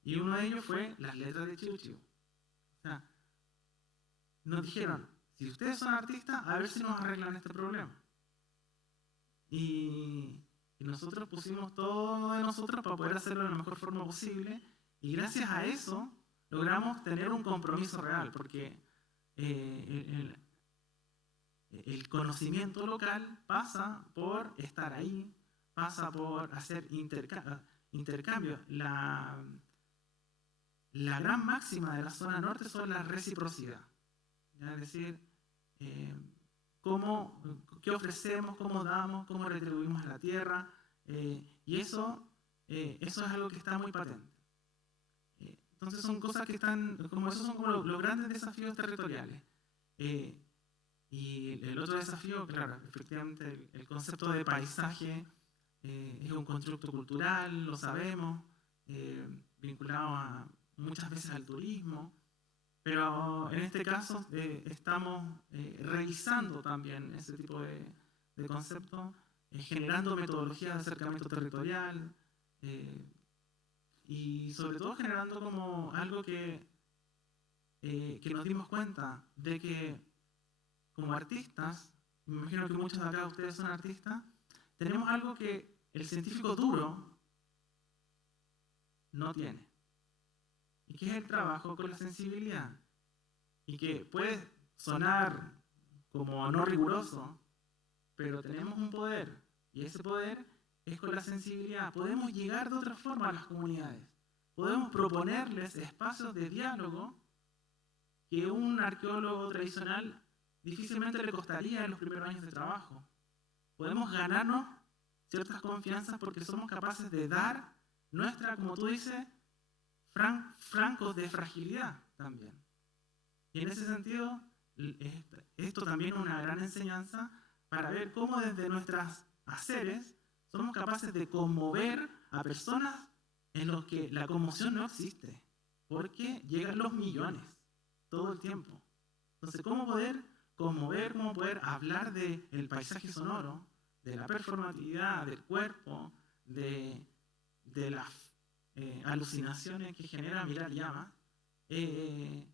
Y uno de ellos fue las letras de Chiu Chiu. O sea, nos dijeron, si ustedes son artistas, a ver si nos arreglan este problema. Y nosotros pusimos todo de nosotros para poder hacerlo de la mejor forma posible. Y gracias a eso logramos tener un compromiso real, porque el conocimiento local pasa por estar ahí, pasa por hacer intercambio. La gran máxima de la zona norte son la reciprocidad. ¿Ya? Es decir, qué ofrecemos, cómo damos, cómo retribuimos a la tierra. Y eso es algo que está muy patente. Entonces son cosas que están, como esos son como los grandes desafíos territoriales. Y el otro desafío, claro, efectivamente el concepto de paisaje es un constructo cultural, lo sabemos, vinculado muchas veces al turismo, pero en este caso estamos revisando también ese tipo de conceptos, generando metodologías de acercamiento territorial, y sobre todo generando como algo que nos dimos cuenta de que como artistas, me imagino que muchos de acá de ustedes son artistas, tenemos algo que el científico duro no tiene, y que es el trabajo con la sensibilidad, y que puede sonar como no riguroso, pero tenemos un poder, y ese poder es con la sensibilidad. Podemos llegar de otra forma a las comunidades, podemos proponerles espacios de diálogo que un arqueólogo tradicional difícilmente le costaría en los primeros años de trabajo. Podemos ganarnos ciertas confianzas porque somos capaces de dar nuestra, como tú dices, francos de fragilidad también. Y en ese sentido, esto también es una gran enseñanza para ver cómo desde nuestros haceres somos capaces de conmover a personas en los que la conmoción no existe, porque llegan los millones todo el tiempo. Entonces, ¿cómo poder conmover, cómo poder hablar del paisaje sonoro, de la performatividad, del cuerpo, de las alucinaciones que genera mirar llamas? Es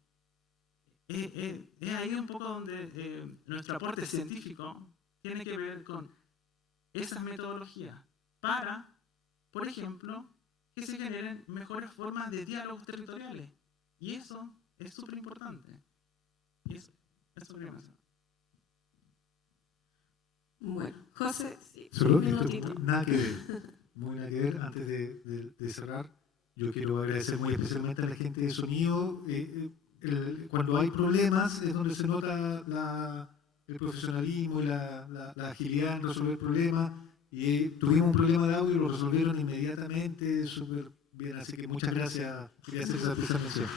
ahí un poco donde nuestro aporte científico tiene que ver con esas metodologías para, por ejemplo, que se generen mejores formas de diálogos territoriales. Y eso es súper importante. Y eso quería mencionar. Bueno, José, sí, Solo un minutito. muy nada que ver. Antes de cerrar, yo quiero agradecer muy especialmente a la gente de sonido. Cuando hay problemas es donde se nota el profesionalismo y la agilidad en resolver problemas. Y tuvimos un problema de audio y lo resolvieron inmediatamente, súper bien. Así que muchas gracias. Quería hacer esa mención.